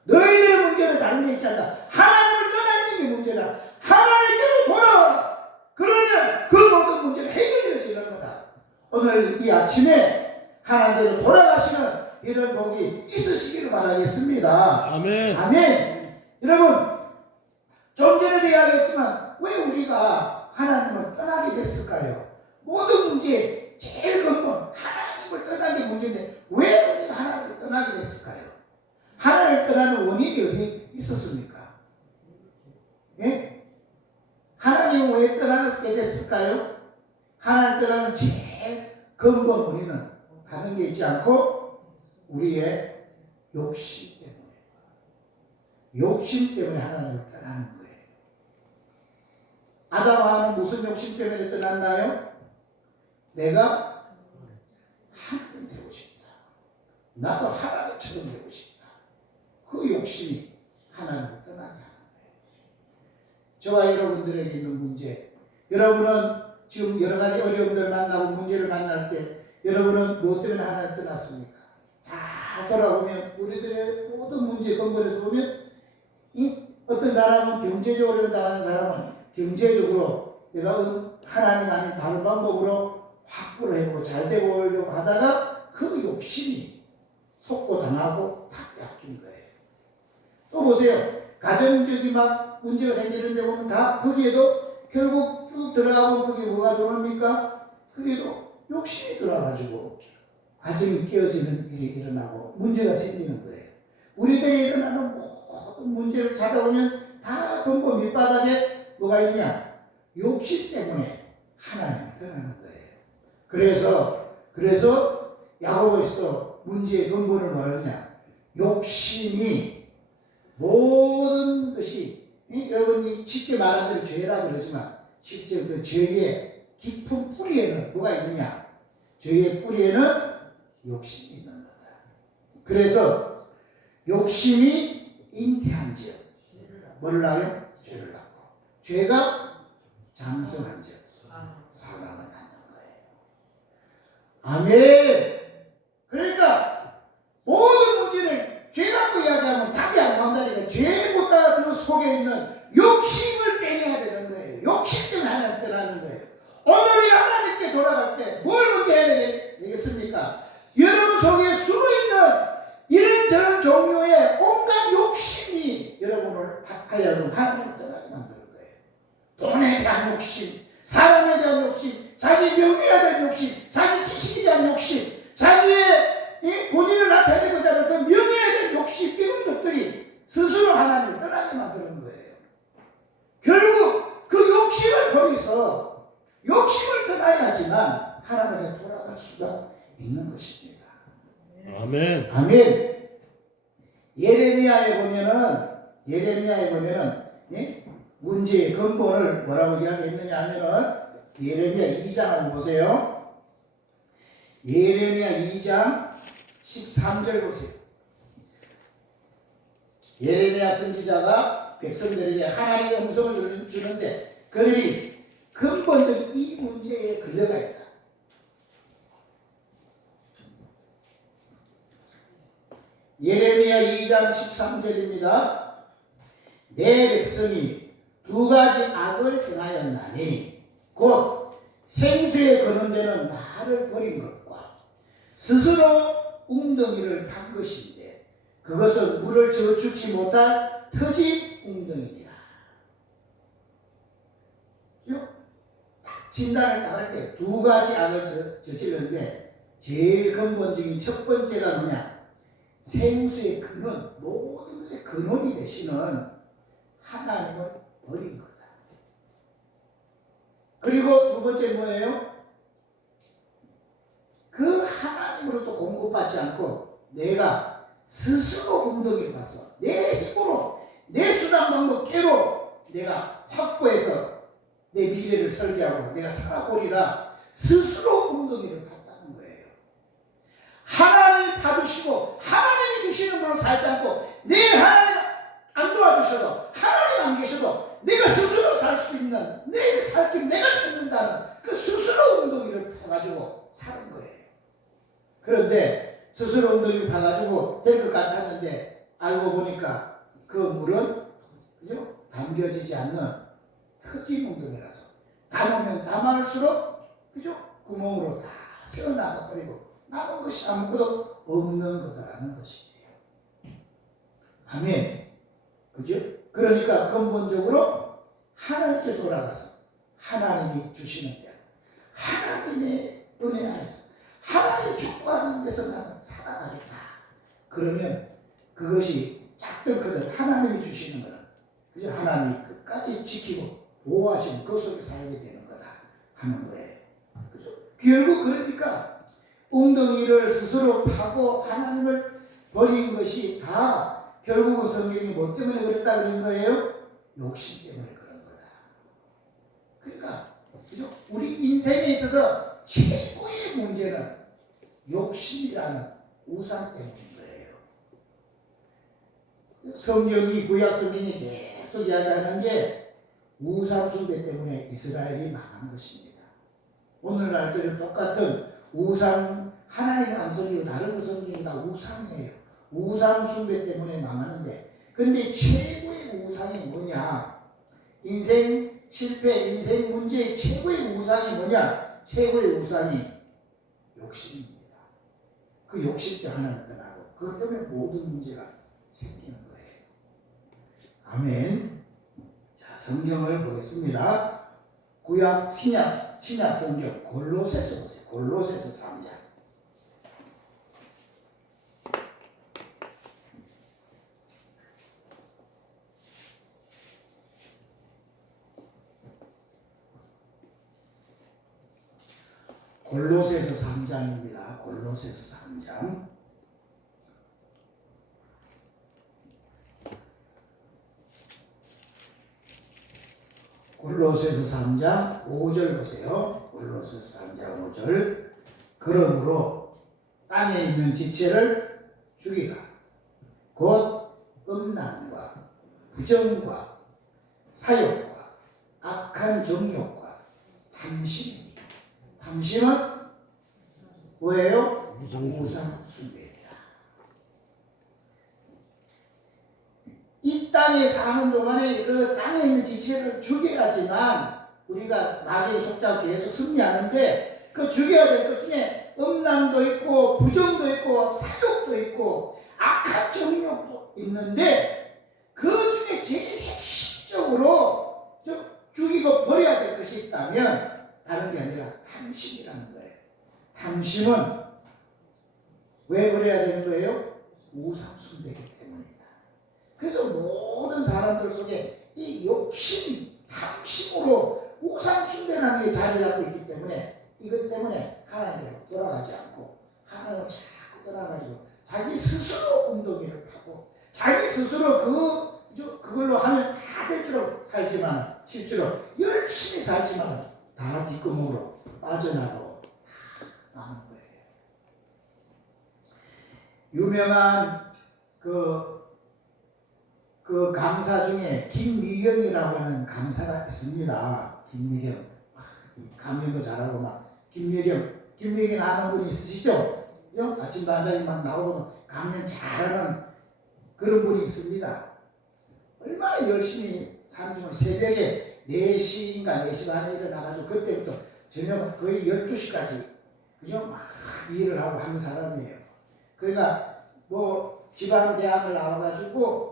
너희들의 문제는 다른 데 있지 않다. 하나님을 떠나는 게 문제다. 하나님께로 돌아와라. 그러면 그 모든 문제가 해결되어지는 거다. 오늘 이 아침에 하나님께로 돌아가시는 이런 복이 있으시기를 바라겠습니다. 아멘. 아멘. 여러분, 좀 전에도 이야기했지만 왜 우리가 하나님을 떠나게 됐을까요? 모든 문제의 제일 근본 하나님을 떠나는 게 문제인데 왜 우리가 하나님을 떠나게 됐을까요? 하나님을 떠나는 원인이 어디 있었습니까? 예? 하나님을 왜 떠나게 됐을까요? 하나님 떠나는 제일 근본 원인은 다른 게 있지 않고 우리의 욕심 때문에, 욕심 때문에 하나님을 떠나는 거예요. 아담하는 무슨 욕심 때문에 떠났나요? 내가 하나님 되고 싶다. 나도 하나님처럼 되고 싶다. 그 욕심이 하나님을 떠나게 하는 거예요. 저와 여러분들에게 있는 문제, 여러분은 지금 여러 가지 어려움들 만나고 문제를 만날 때 여러분은 무엇 때문에 하나님을 떠났습니까? 잘 돌아보면 우리들의 모든 문제 근본에 보면 어떤 사람은 경제적으로 당하는 사람은 경제적으로 내가 하나님 아닌 다른 방법으로 확보를 해보고 잘 되고 오려고 하다가 그 욕심이 속고 당하고 다 뺏긴 거예요. 또 보세요. 가정적인 막 문제가 생기는데 보면 다 거기에도 결국 쭉 들어가면 그게 뭐가 좋습니까? 그게도 욕심이 들어가지고 가정이 깨어지는 일이 일어나고 문제가 생기는 거예요. 우리들이 일어나는 모든 문제를 찾아보면 다 근본 밑바닥에 뭐가 있느냐? 욕심 때문에 하나님을 떠나는 거예요. 그래서 야고보에서도 문제의 근본을 뭐하느냐? 욕심이 모든 것이 여러분이 쉽게 말한 대로 죄라고 그러지만 실제 그 죄의 깊은 뿌리에는 뭐가 있느냐? 죄의 뿌리에는 욕심이 있는 거다. 그래서 욕심이 잉태한지요. 뭐를 낳아요? 죄를 낳고. 죄가 장성한지요. 사랑을 낳는 거예요. 아멘. 그러니까 모든 문제를 죄 갖고 이야기하면 답이 안 나온다니까. 죄보다 그 속에 있는 욕심을 빼내야 되는 거예요. 욕심 때문에 하나님 떠나는 거예요. 오늘 이 하나님께 돌아갈 때 뭘 문제 해야 되겠습니까? 여러분 속에 숨어있는 이런저런 종류의 온갖 욕심이 여러분을 하여금 하나님을 떠나게 만드는 거예요. 돈에 대한 욕심, 사람에 대한 욕심, 자기 명예에 대한 욕심, 자기 지식에 대한 욕심, 자기의 본인을 나타내고자 하는 그 명예에 대한 욕심, 이런 것들이 스스로 하나님을 떠나게 만드는 거예요. 결국 그 욕심을 버려서 욕심을 떠나야지만 하나님께 돌아갈 수가 있는 것입니다. 아멘. 아멘. 예레미야에 보면은 문제의 근본을 뭐라고 이야기했느냐 하면은 예레미야 2장을 보세요. 예레미야 2장 13절 보세요. 예레미야 선지자가 백성들에게 하나님의 음성을 주는데 그들이 근본적인 이 문제에 걸려가 있다. 예레미야 2장 13절입니다. 내 백성이 두 가지 악을 행하였나니 곧 생수에 거는 데는 나를 버린 것과 스스로 웅덩이를 판 것인데 그것은 물을 저축지 못할 터진 웅덩이니라. 진단을 딱 할 때 두 가지 악을 저질렀는데 제일 근본적인 첫 번째가 뭐냐? 생수의 근원, 모든 것의 근원이 되시는 하나님을 버린 거다. 그리고 두 번째 뭐예요? 그 하나님으로부터 공급받지 않고 내가 스스로 웅덩이를 파서 내 힘으로 내 수단 방법대로 내가 확보해서 내 미래를 설계하고 내가 살아보리라 스스로 웅덩이를 팠다는 거예요. 하나님이 파주시고 하나님이 주시는 걸로 살지 않고 내 하나님 안 도와주셔도 하나님 안 계셔도 내가 스스로 살 수 있는 내 살 길 내가 찾는다는 그 스스로 웅덩이를 엉덩이를 파가지고 사는 거예요. 그런데 스스로 엉덩이를 파가지고 될 것 같았는데 알고 보니까 그 물은 그죠? 담겨지지 않는 터진 엉덩이라서 담으면 담을수록 그죠? 구멍으로 다 새어나가 버리고 남은 것이 아무것도 없는 거다라는 것이에요. 아멘. 그죠? 그러니까 근본적으로 하나님께 돌아가서 하나님이 주시는 대로 하나님의 은혜 안에서 하나님의 축복하는 데서 나는 살아가겠다. 그러면 그것이 작든 크든 하나님이 주시는 거는 그죠? 하나님이 끝까지 지키고 보호하시는 그 속에 살게 되는 거다 하는 거예요. 그죠? 결국 그러니까 엉덩이를 스스로 파고 하나님을 버린 것이 다 결국은 성경이 뭐 때문에 그랬다 그런 거예요? 욕심 때문에 그런 거다. 그러니까 그죠? 우리 인생에 있어서 최고의 문제는 욕심이라는 우상 때문인 거예요. 성경이 구약 성경이 계속 이야기하는 게 우상 숭배 때문에 이스라엘이 망한 것입니다. 오늘날들은 똑같은 우상 하나님 안 섬기고 다른 거 섬기고 다 우상이에요. 우상 숭배 때문에 망하는데 근데 최고의 우상이 뭐냐? 인생 실패, 인생 문제의 최고의 우상이 뭐냐? 최고의 우상이 욕심입니다. 그 욕심 때문에 하나님 떠나고 그것 때문에 모든 문제가 생기는 거예요. 아멘. 자, 성경을 보겠습니다. 구약 신약 성경 골로새서 보세요. 골로새서 3장. 골로새서 3장입니다. 골로새서 3장. 골로새서 3장 5절 보세요. 골로새서 3장 5절. 그러므로 땅에 있는 지체를 죽이라. 곧 음란과 부정과 사욕과 악한 정욕과 탐심입니다. 탐심은 뭐예요? 우상 숭배입니다. 이 땅에 사는 동안에 그 땅에 있는 지체를 죽여야지만 우리가 마귀의 속죄와 계속 승리하는데 그 죽여야 될 것 중에 음란도 있고 부정도 있고 사욕도 있고 악한 정욕도 있는데 그 중에 제일 핵심적으로 죽이고 버려야 될 것이 있다면 다른 게 아니라 탐심이라는 거예요. 탐심은 왜 버려야 되는 거예요? 우상 숭배이기 때문이다. 그래서 모든 사람들 속에 이 욕심, 탐심으로 우상 숭배라는 게 자리 잡고 있기 때문에 이것 때문에 하나님께로 돌아가지 않고 하나님을 자꾸 떠나가지고 자기 스스로 엉덩이를 파고 자기 스스로 그걸로 하면 다 될 줄 알고 살지만 실제로 열심히 살지만 다 뒷구멍으로 빠져나가고 다 나는 거예요. 유명한 그 강사 중에 김미경이라고 하는 강사가 있습니다. 김미경. 강연도 잘하고 막 김미경 아는 분이 있으시죠? 아침 반장이 막 나오고 강연 잘하는 그런 분이 있습니다. 얼마나 열심히 사는 중 새벽에 4시인가 4시 반에 일어나가지고 그때부터 저녁 거의 12시까지 그죠? 막 일을 하고 하는 사람이에요. 그러니까 뭐 지방 대학을 나와가지고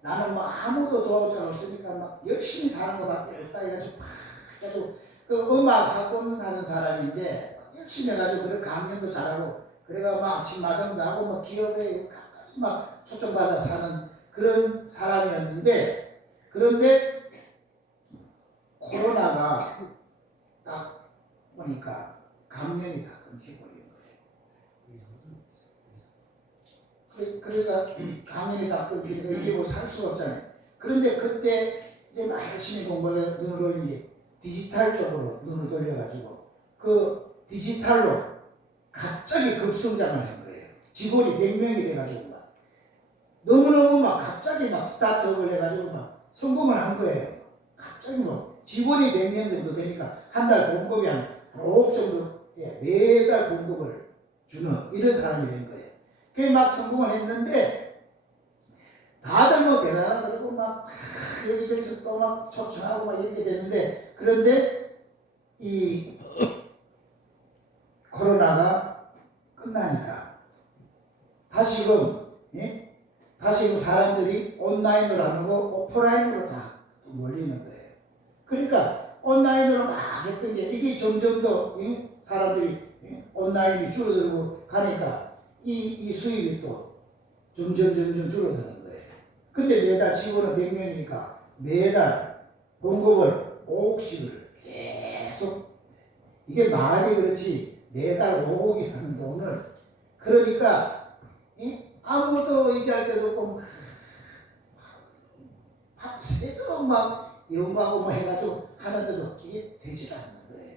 나는 뭐 아무도 도와줄 없으니까 막 열심히 사는 것밖에 없다 해가지고 막 해가지고 그 음악 학원 하는 사람인데 열심히 해가지고 그래 강연도 잘하고 그래가 막 아침 마당도 하고 막 기업에 가까이 막 초청받아 사는 그런 사람이었는데 그런데 코로나가 딱 보니까 감염이 다 끊겨버린 거예요. 그러니까 감염이 다 끊기니까 이게 뭐 살 수가 없잖아요. 그런데 그때 이제 막 열심히 공부해 눈을 돌린 게 디지털 쪽으로 눈을 돌려가지고 그 디지털로 갑자기 급성장을 한 거예요. 직원이 100명이 돼가지고 막 너무너무 막 갑자기 막 스타트업을 해가지고 막 성공을 한 거예요. 갑자기 뭐 직원이 100명 정도 되니까 한 달 봉급이 한 5억 정도 매달 공급을 주는 이런 사람이 된 거예요. 그게 막 성공을 했는데 다들 뭐 대단하다 그러고 막 여기저기서 또 막 초청하고 막 이렇게 되는데, 그런데 이 코로나가 끝나니까 다시금 사람들이 온라인으로 안 하고 오프라인으로 다 몰리는 거예요. 그러니까 온라인으로 막 했던 게 이게 점점 더 사람들이 온라인이 줄어들고 가니까 이 수입이 또 점점 줄어드는 거예요. 근데 매달 직원은 100명이니까 매달 봉급을 5억씩을 계속, 이게 말이 그렇지 매달 5억이라는 돈을, 그러니까 아무도 의지할 때도 없고 밤새도록 막 연구하고 뭐 해가지고 하는데도 이게 되질 않는 거예요.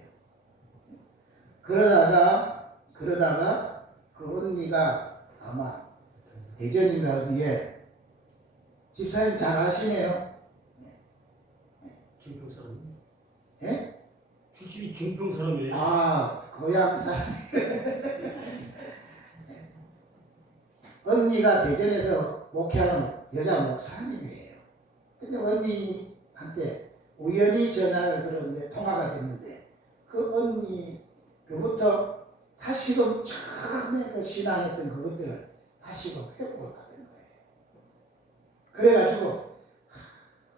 그러다가 그 언니가 아마 대전인가 어디에, 집사님 잘 아시네요. 김평 사람. 예? 출신이 김평 사람이에요. 아, 고향 사람. 언니가 대전에서 목회하는 여자 목사님이에요. 근데 언니한테 우연히 전화를 들었는데, 통화가 됐는데, 그 언니로부터 다시금 처음에 그 신앙했던 그것들을 다시금 회복을 받은 거예요. 그래가지고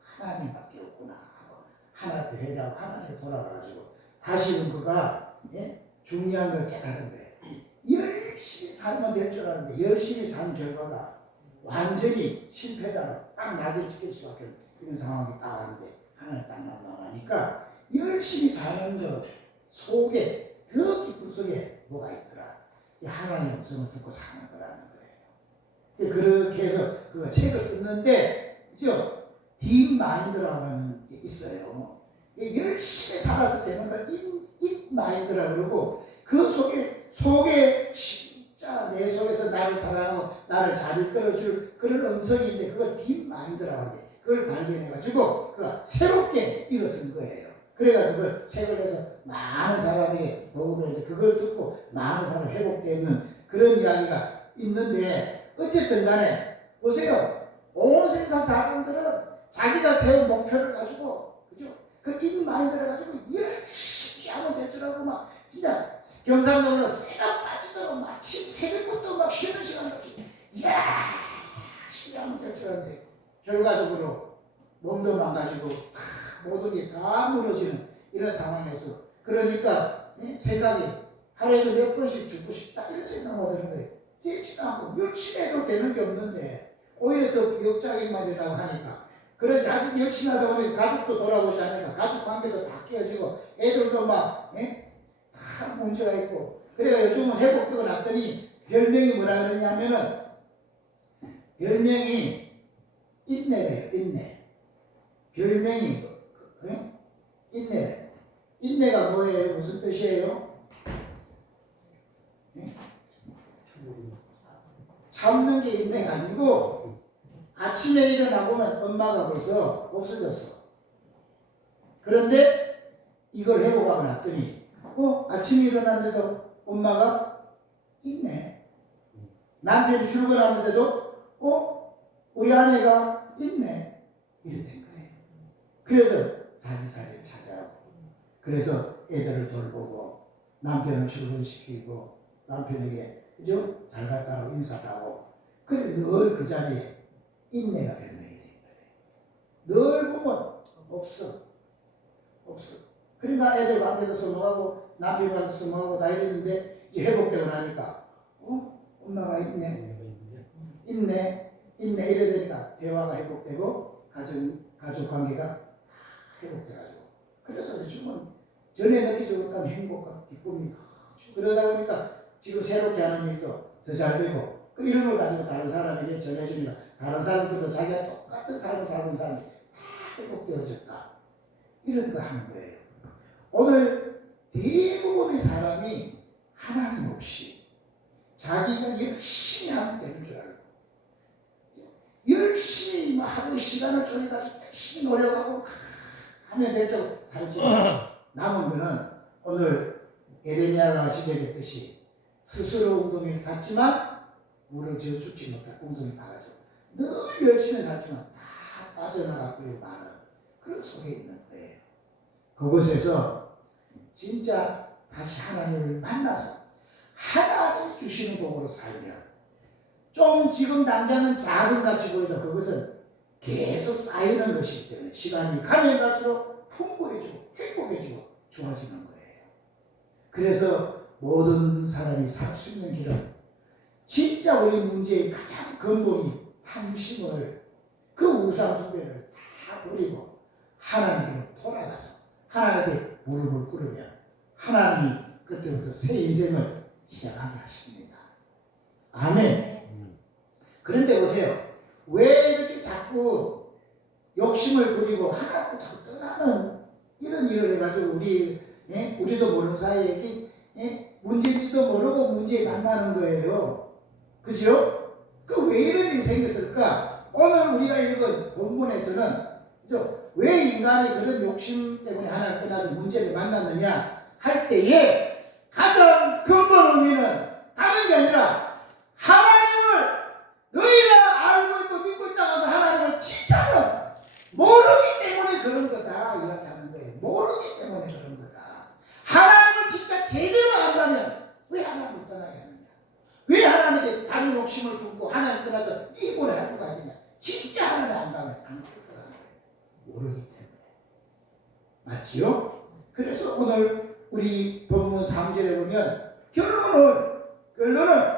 하나님밖에 없구나 하고 하나님께 회개하고 하나님께 돌아가가지고 다시금 그가 중요한 걸 깨달은 거예요. 열심히 살면 될 줄 알았는데 열심히 산 결과가 완전히 실패자로 딱 낙인시킬 수밖에 없는 이런 상황이 딱 왔는데, 하나님 딱 만나니까 열심히 사는 것 속에, 더 깊은 속에 뭐가 있더라. 이 하나님의 음성을 듣고 사는 거라는 거예요. 그렇게 해서 그 책을 썼는데, 그죠? 딥 마인드라고 하는 게 있어요. 열심히 살아서 되는 걸 딥 마인드라고 그러고, 그 속에 진짜 내 속에서 나를 사랑하고 나를 잘 이끌어줄 그런 음성인데, 그걸 딥 마인드라고 하는데, 그걸 발견해가지고 그가 새롭게 일어선 거예요. 그래가 그걸 책을 내서 많은 사람에게 복음을 해서 그걸 듣고 많은 사람이 회복되는 그런 이야기가 있는데, 어쨌든 간에 보세요. 온 세상 사람들은 자기가 세운 목표를 가지고, 그죠? 그 인마인드를 가지고 열심히 하면 될 줄 알고 막 진짜 경상도로 새가 빠지도록 막 새벽부터 막 쉬는 시간까지 열심히 하면 될 줄 알았는데, 결과적으로 몸도 망가지고 모든 게 다 무너지는 이런 상황에서, 그러니까 생각이 하루에도 몇 번씩 죽고 싶다 이런 생각만 드는 거예요. 되지도 않고 열심히 해도 되는 게 없는데 오히려 더 역작인 말이라고 하니까, 그래 자기 열심히 하다 보면 가족도 돌아보지 않으니까 가족 관계도 다 깨어지고 애들도 막 다 문제가 있고, 그래가 요즘은 회복되고 났더니 별명이 뭐라 그러냐면은 별명이 인내래요. 인내. 별명이 인내래. 인내가 뭐예요? 무슨 뜻이에요? 참는 게 인내가 아니고, 아침에 일어나보면 엄마가 벌써 없어졌어. 그런데 이걸 회복하고 났더니 아침에 일어났는데도 엄마가 있네. 남편이 출근하는데도 우리 아내가 있네. 이렇게 된 거예요. 그래서 자기 자리를 찾아가고, 그래서 애들을 돌보고 남편을 출근시키고 남편에게 그죠? 잘 갔다고 인사도 하고, 그래 늘 그 자리에 인내가 변명이 된 거예요. 늘 보면 없어. 그러니까 애들 관계도 소모하고 남편 관계도 소모하고 다 이랬는데, 이제 회복되고 나니까 엄마가 있네 이래 되니까 대화가 회복되고 가족 관계가 다 회복돼가지고, 그래서 요즘은 전에 느끼지 못한 행복과 기쁨이 그러다 보니까 지금 새롭게 하는 일도 더 잘 되고, 그 이런 걸 가지고 다른 사람에게 전해주니까 다른 사람들도 자기가 똑같은 삶을 살고 사람이 다 회복되어졌다, 이런 거 하는 거예요. 오늘 대부분의 사람이 하나님 없이 자기가 열심히 하면 되는 줄 알고, 열심히 하루 시간을 쪼개가지고 열심히 노력하고 하면 될 줄 알지만, 남은 거는 오늘 에레미야가 지적했듯이 스스로 웅덩이를 팠지만 물을 지어 죽지 못하고 웅덩이를 파가지고 늘 열심히 살지만 다 빠져나가 버리고 마는 그런 속에 있는 거예요. 그곳에서 진짜 다시 하나님을 만나서 하나님 주시는 복으로 살면 좀 지금 당장은 작은 같이 보여도 그것은 계속 쌓이는 것이기 때문에 시간이 가면 갈수록 풍부해지고 행복해지고 좋아지는 거예요. 그래서 모든 사람이 살 수 있는 길은 진짜 우리 문제의 가장 근본이 탐심을 그 우상 숭배를 다 버리고 하나님께로 돌아가서 하나님께 무릎을 꿇으면 하나님이 그때부터 새 인생을 시작하게 하십니다. 아멘. 그런데 보세요. 왜 이렇게 자꾸 욕심을 부리고 하나님을 자꾸 떠나는 이런 일을 해가지고 우리도 모르는 사이에 문제인지도 모르고 문제에 만나는 거예요. 그죠? 그 왜 이런 일이 생겼을까? 오늘 우리가 읽은 본문에서는 왜 인간이 그런 욕심 때문에 하나님을 떠나서 문제를 만났느냐 할 때에 가장 근본 의미는 다른 게 아니라 하나님을 너희가 알고 있고 믿고 있다고 하나님을 진짜는 모르기 때문에 그런 거다 이야기하는 거예요. 모르기 때문에 그런 거다. 하나님을 진짜 제대로 안다면 왜 하나님을 떠나게 하느냐? 왜 하나님께 다른 욕심을 품고 하나님 떠나서 이번에 할 거가 아니냐? 진짜 하나님을 안다면 안 그럴 거라는 거예요. 모르기 때문에. 맞지요? 그래서 오늘 우리 본문 3절에 보면 결론은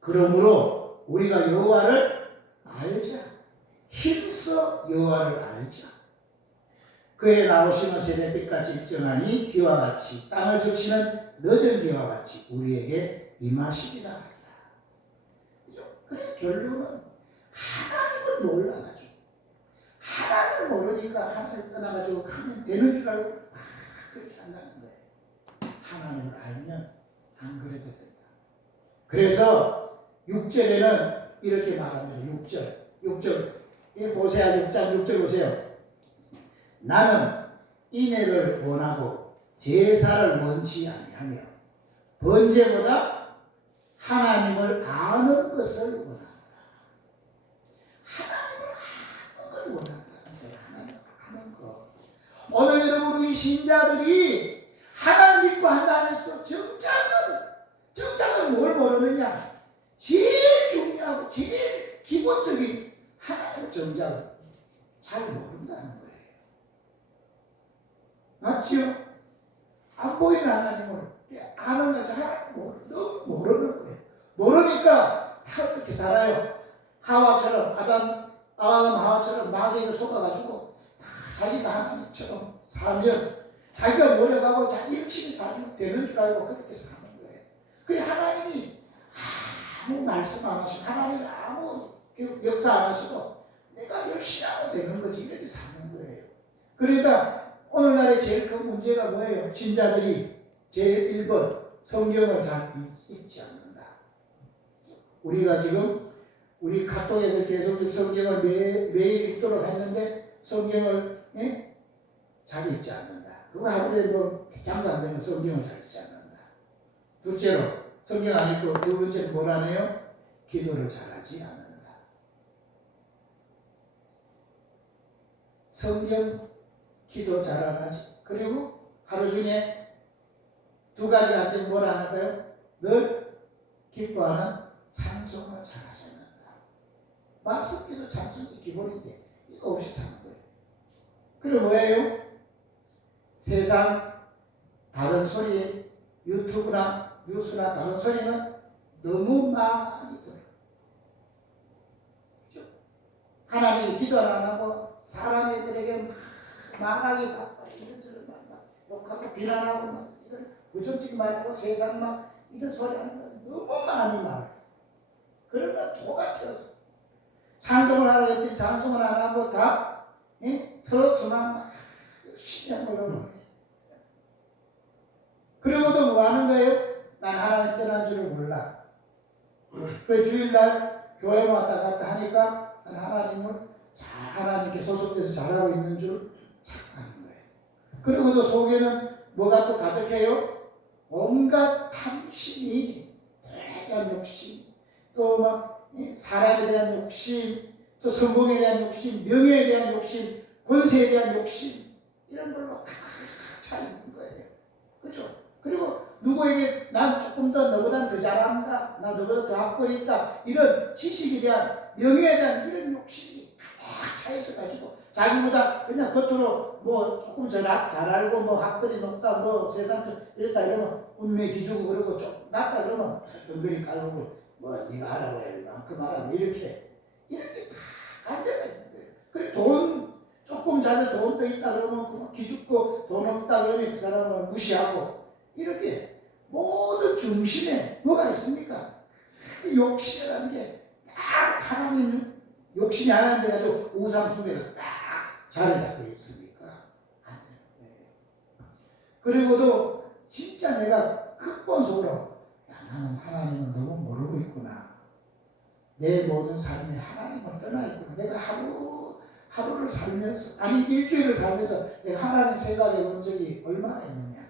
그러므로 우리가 여호와를 알자. 힘써 여호와를 알자. 그의 나오심은 새벽빛같이 일정하니 비와 같이 땅을 적시는 늦은 비와 같이 우리에게 임하시리라. 그래 결론은 하나님을 몰라가지고 하나님을 모르니까 하나님을 떠나가지고 가면 되는 줄 알고 그렇게 한다는 거예요. 하나님을 알면 안 그래도 된다. 그래서 6절에는 이렇게 말합니다. 6절 호세아 6장 6절 보세요. 나는 인애를 원하고 제사를 원치 아니하며 번제보다 하나님을 아는 것을 원한다. 하나님을 아는 걸 원한다는 거예요. 하나님을 아는 것. 오늘 여러분 우리 신자들이 하나님 믿고 한다면서 정작은 뭘 모르느냐? 제일 중요하고 제일 기본적인 하나님의 정작은 잘 모른다는 거예요. 맞지요? 안 보이는 하나님을 아는 것이 하나님 너무 모르는 거예요. 모르니까 다 어떻게 살아요? 하와처럼 하와처럼 마귀에게 속아가지고 다 자기가 하나님처럼 살면 자기가 노력하고 자기 열심히 살면 되는 줄 알고 그렇게 사는 거예요. 그래 하나님이 아무 말씀 안 하시고 하나님이 아무 역사 안 하시고 내가 열심히 하고 되는 거지 이렇게 사는 거예요. 그러니까 오늘날의 제일 큰 문제가 뭐예요? 신자들이 제일 1번 성경을 잘 읽지 않는다. 우리가 지금 우리 카톡에서 계속 성경을 매일 읽도록 했는데 성경을 잘 읽지 않는다. 그거 하루에 잠도 안 되면 성경을 잘 읽지 않는다. 둘째로 성경 안 읽고 두 번째로 뭘 안 해요? 기도를 잘하지 않는다. 성경 기도 잘 안 하지. 그리고 하루 중에 두 가지가 안 되면 뭘 안 할까요? 늘 기뻐하는 찬송을 잘 하지 않는다. 말씀 기도 찬송이 기본인데 이거 없이 사는 거예요. 그럼 뭐예요? 세상 다른 소리 유튜브나 뉴스나 다른 소리는 너무 많이 들어요. 그렇죠? 하나님이 기도 안 하고 사람들에게 말하기 바빠 이런저런 막 욕하고 비난하고 막 이런 부정적인 말하고 세상 막 이런 소리 하는 거 너무 많이 말해. 그러면 도가 튀었어. 찬송을 하라 했더니 찬송을 안 하고 다 트로트만 막 열심히 하고 그러는 거예요. 그리고도 뭐 하는 거예요? 난 하나님 떠난 줄을 몰라. 그 주일날 교회 왔다 갔다 하니까 난 하나님을 하나님께 소속돼서 잘하고 있는 줄 착각하는 거예요. 그리고도 속에는 뭐가 또 가득해요? 온갖 탐심이, 돈에 대한 욕심, 또 막 사람에 대한 욕심, 또 성공에 대한 욕심, 명예에 대한 욕심, 권세에 대한 욕심, 이런 걸로 가득 차 있는 거예요. 그죠? 그리고 누구에게 난 조금 더 너보다 더 잘한다, 나 너보다 더 학벌이 있다, 이런 지식에 대한, 명예에 대한 이런 욕심이 가득 차 있어가지고 자기보다 그냥 겉으로 뭐 조금 잘 알고 뭐 학벌이 높다, 뭐 세상 이랬다 이러면 운명 기주고, 그러고 좀 낫다 그러면 은근히 깔고 뭐 네가 알아봐야 만큼 알아, 이렇게 다 관계가 있는 거예요. 그래 조금 자네 돈 더 있다 그러면 그만 기죽고, 돈 없다 그러면 그 사람을 무시하고, 이렇게 모든 중심에 뭐가 있습니까? 욕심이라는 게 딱 하나님 욕심이 하나님 돼가지고 우상숭배가 딱 자리 잡고 있으니까 안 되는 거예요. 그리고도 진짜 내가 근본적으로 야, 나는 하나님을 너무 모르고 있구나. 내 모든 삶에 하나님을 떠나 있구나. 내가 하루를 살면서, 아니 일주일을 살면서 내가 하나님 생각해 본 적이 얼마나 있느냐.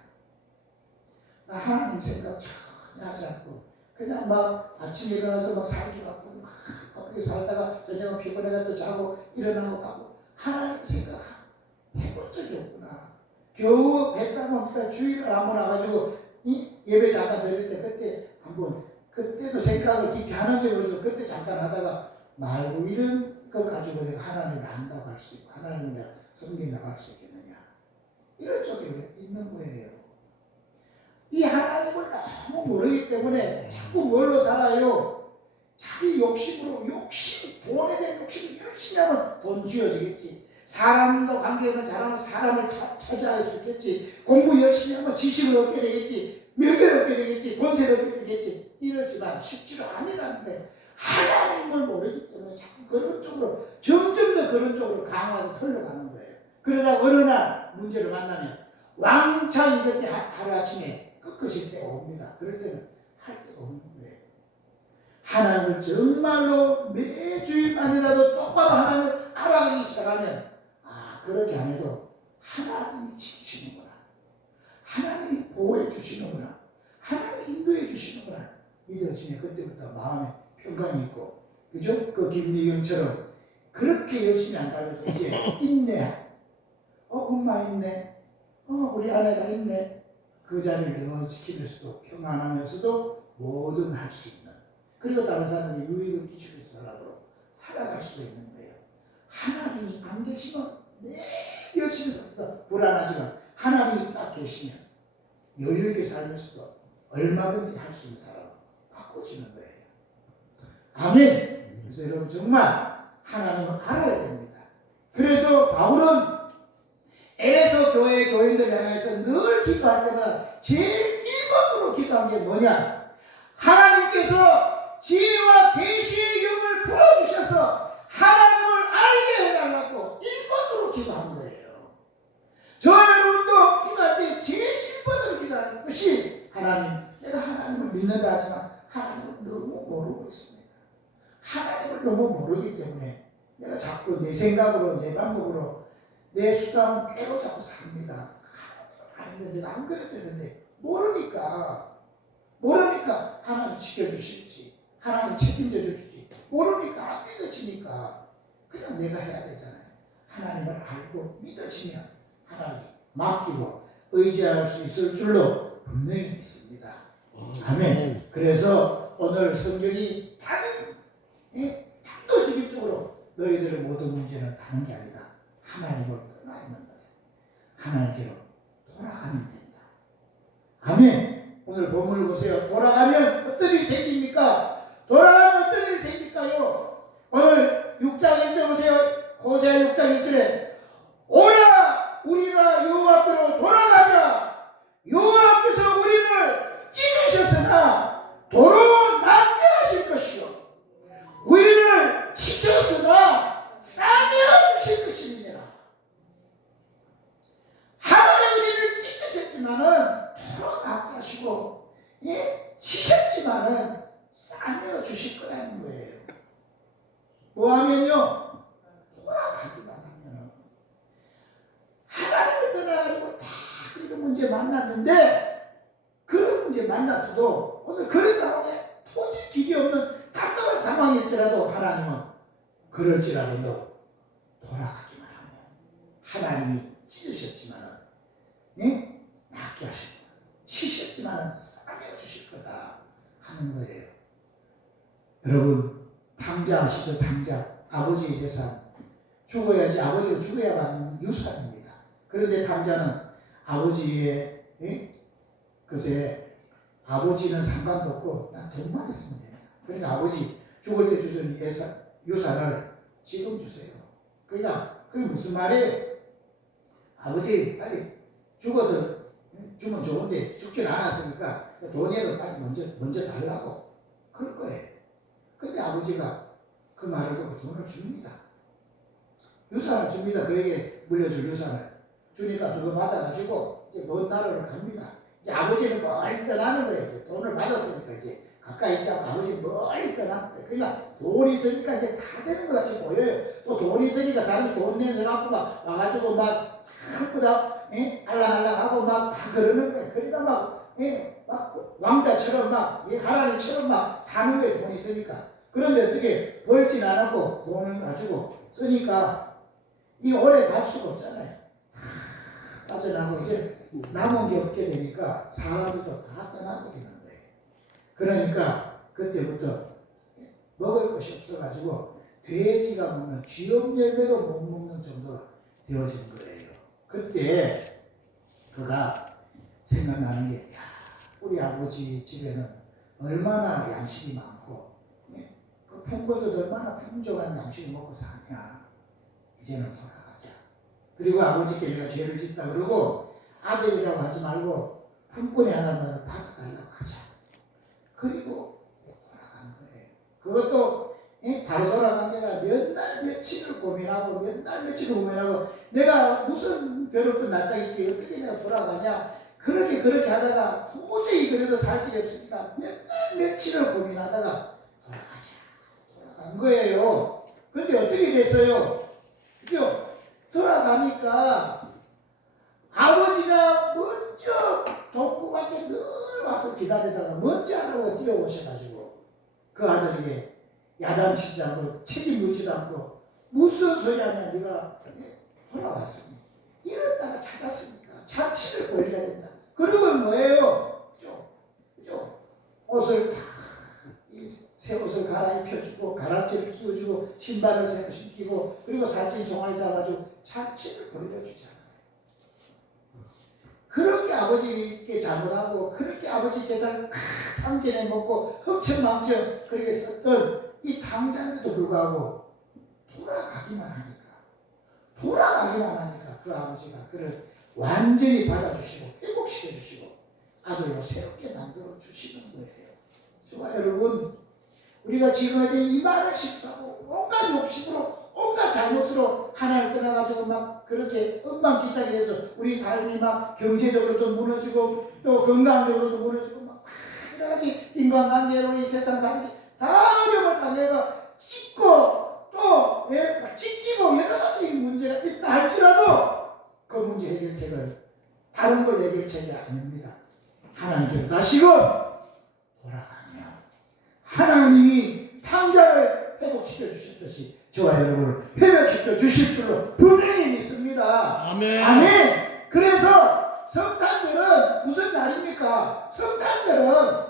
나 하나님 생각 전혀 하지 않고 그냥 막 아침에 일어나서 막 살기 바쁘고 막 바쁘게 살다가 저녁은 피곤해가 또 자고 일어나고 가고 하나님 생각 해본 적이 없구나. 겨우 했다 보니까 주일을 한번 와가지고 예배 잠깐 드릴 때 그때 한번, 그때도 생각을 깊이 하는 적이 없어서 그때 잠깐 하다가 말고, 이런 것 가지고 내가 하나님을 안다고 할 수 있고 하나님을 내가 섬긴다고 할 수 있겠느냐, 이런 쪽에 있는 거예요. 이 하나님을 너무 모르기 때문에 자꾸 뭘로 살아요? 자기 욕심으로, 돈에 대한 욕심을 열심히 하면 돈 쥐어지겠지. 사람과 관계를 잘하면 사람을 차지할 수 있겠지. 공부 열심히 하면 지식을 얻게 되겠지. 명예를 얻게 되겠지. 권세를 얻게 되겠지. 이러지만 쉽지가 아니라는 거예요. 하나님을 모르기 때문에 자꾸 그런 쪽으로, 점점 더 그런 쪽으로 강화해서 흘러가는 거예요. 그러다 어느 날 문제를 만나면 왕창 이렇게 하루아침에 꺾으실 때가 옵니다. 그럴 때는 할 데가 없는 거예요. 하나님을 정말로 매주일만이라도 똑바로 하나님을 알아가기 시작하면, 아, 그렇게 안 해도 하나님이 지키시는구나, 하나님이 보호해 주시는구나, 하나님이 인도해 주시는구나 믿어지면 그때부터 마음에 평강이 있고, 그죠? 그 김미경처럼 그렇게 열심히 안 달려도 이제 인내, 엄마 있네, 우리 아내가 있네, 그 자리를 늘 지키면서도 평안하면서도 뭐든 할 수 있는, 그리고 다른 사람에게 유익을 끼치는 사람으로 살아갈 수가 있는 거예요. 하나님이 안 계시면 매일 열심히 살다 불안하지만 하나님이 딱 계시면 여유 있게 살면서도 얼마든지 할 수 있는 사람으로 바꿔지는 거예요. 아멘. 그래서 여러분 정말 하나님을 알아야 됩니다. 그래서 바울은 에베소 교회 교인들 향해서 늘 기도할 때마다 제일 1번으로 기도한 게 뭐냐? 하나님께서 지혜와 계시의 영을 부어주셔서 하나님을 알게 해달라고 1번으로 기도한 거예요. 저와 여러분도 기도할 때 제일 1번으로 기도하는 것이, 하나님, 내가 하나님을 믿는다 하지만 하나님을 너무 모르고 있습니다. 하나님을 너무 모르기 때문에 내가 자꾸 내 생각으로, 내 방법으로, 내 수단을 깨로 자꾸 삽니다. 하나님, 내가 안 그래도 되는데 모르니까 하나님 지켜주실지, 하나님 책임져 주실지 모르니까 안 믿어지니까 그냥 내가 해야 되잖아요. 하나님을 알고 믿어지면 하나님 맡기고 의지할 수 있을 줄로 분명히 믿습니다. 아멘. 그래서 오늘 성경이 단도직입적으로 너희들의 모든 문제는 다른 게 아니다, 하나님을 떠나 있는 거다, 하나님께로 돌아가면 된다. 아멘. 오늘 본문을 보세요. 돌아가면 어떤 일이 생깁니까? 돌아가면 어떤 일이 생길까요? 오늘 6장 1절 보세요. 호세아 6장 1절에 오라 우리가 여호와 앞으로 돌아가자. 여호와께서 우리를 찢으셨으나 도로 낫게 하실 것이요 우리를 치셨으나 싸매어 주실 것이니라. 하나님 우리를 찢으셨지만은 도로 낫게 하시고, 치셨지만은 싸매어 주실 거라는 거예요. 뭐하면요? 돌아가기만 하면. 하나님을 떠나가지고 다 그런 문제 만났는데 그 이제 만났어도 오늘 그런 상황에 도저히 길이 없는 답답한 상황일지라도 하나님은 그럴지라도 너 돌아가기만 하면 하나님이 찢으셨지만은 낫게 하실 거다. 치셨지만은 싸매어 주실 거다 하는 거예요. 여러분 탕자 아시죠? 탕자. 아버지의 재산. 죽어야지 아버지가 죽어야 받는 유산입니다. 그런데 탕자는 아버지의 글쎄 아버지는 상관도 없고 난 돈만 있으면 됩니다. 그러니까 아버지 죽을 때 주신 유산을 지금 주세요. 그러니까 그게 무슨 말이에요? 아버지 빨리 죽어서 주면 좋은데 죽진 않았으니까 돈이라도 빨리 먼저 달라고 그럴 거예요. 근데 아버지가 그 말을 듣고 돈을 줍니다. 유산을 줍니다. 그에게 물려줄 유산을 주니까 그거 받아가지고 이제 먼 나라로 갑니다. 이제 아버지는 멀리 떠나는 거예요. 돈을 받았으니까 이제 가까이 있지 않고 아버지는 멀리 떠나는 거예요. 그러니까 돈이 있으니까 이제 다 되는 것 같이 보여요. 또 돈이 있으니까 사람이 돈 내는 사람 막 와가지고 막 전부 다 알랑알랑하고 막 다 그러는 거예요. 그러니까 막 왕자처럼 막 하나님처럼 막 사는 거예요. 돈이 있으니까. 그런데 어떻게 벌진 않았고 돈을 가지고 쓰니까 이 오래 갈 수가 없잖아요. 다 빠져나고 이제 남은 게 없게 되니까 사람들도 다 떠나게 되는 거예요. 그러니까 그때부터 먹을 것이 없어가지고 돼지가 먹는 쥐염 열매도 못 먹는 정도가 되어진 거예요. 그때 그가 생각나는 게 우리 아버지 집에는 얼마나 양식이 많고 그 품고도 얼마나 풍족한 양식을 먹고 사냐. 이제는 돌아가자. 그리고 아버지께 내가 죄를 짓다 그러고 아들이라고 하지 말고 품꾼이 하나만 받아달라고 하자. 그리고 돌아가는 거예요. 그것도 바로 돌아간 게 아니라 몇 날 며칠을 고민하고 몇 날 며칠을 고민하고 내가 무슨 벼룩도 낯짝이지 어떻게 내가 돌아가냐. 그렇게 하다가 도저히 그래도 살 길이 없으니까 몇 날 며칠을 고민하다가 돌아간 거예요. 근데 어떻게 됐어요? 그죠? 돌아가니까 아버지가 먼저 동부 밖에 늘 와서 기다리다가 먼저 하라고 뛰어오셔가지고 그 아들에게 야단치지 않고 책임묻지도 않고 무슨 소리 하냐 네가 돌아왔으니 이랬다가 찾았으니까 자취를 벌려야 된다. 그리고 뭐예요? 그죠? 옷을 다 새 옷을 갈아입혀주고 가락지를 끼워주고 신발을 새로 신기고 그리고 살찐 송아리 잡아주고 자취를 벌려주잖아요. 그렇게 아버지께 잘못하고 그렇게 아버지 재산을 탕진해 먹고 흥청망청 그렇게 썼던 이 탕자인데도 불구하고 돌아가기만 하니까 그 아버지가 그를 완전히 받아주시고 회복시켜주시고 아들로 새롭게 만들어주시는 거예요. 저와 여러분 우리가 지금까지 이 많은 실수하고 온갖 욕심으로 온갖 잘못으로 하나님을 떠나가지고 막 그렇게 엉망진창이 돼서 우리 삶이 막 경제적으로도 무너지고 또 건강적으로도 무너지고 막 여러 가지 인간관계로 이 세상 사람이 다 어려움을 당해가 찢고 또 찢기고 여러 가지 문제가 있다 할지라도 그 문제 해결책은 다른 걸 해결책이 아닙니다. 하나님께서 다시금 돌아가면 하나님이 탕자를 회복시켜 주셨듯이 저와 여러분을 회복시켜 주실 줄로 분명히 믿습니다. 아멘. 그래서 성탄절은 무슨 날입니까? 성탄절은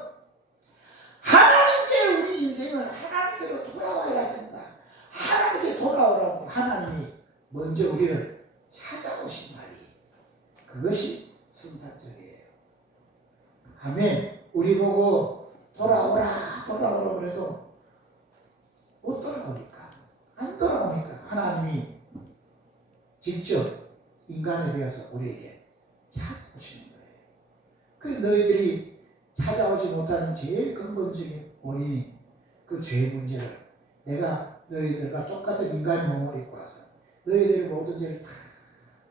하나님께 우리 인생을 하나님께로 돌아와야 된다. 하나님께 돌아오라고 하나님이 먼저 우리를 찾아오신 날이 그것이 성탄절이에요. 아멘. 우리 보고 돌아오라 그래도 못 돌아오니까 안 돌아오니까 하나님이 직접 인간에 대해서 우리에게 찾아오시는 거예요. 그래서 너희들이 찾아오지 못하는 제일 근본적인 원인이 그 죄 문제를 내가 너희들과 똑같은 인간의 몸을 입고 와서 너희들의 모든 죄를 다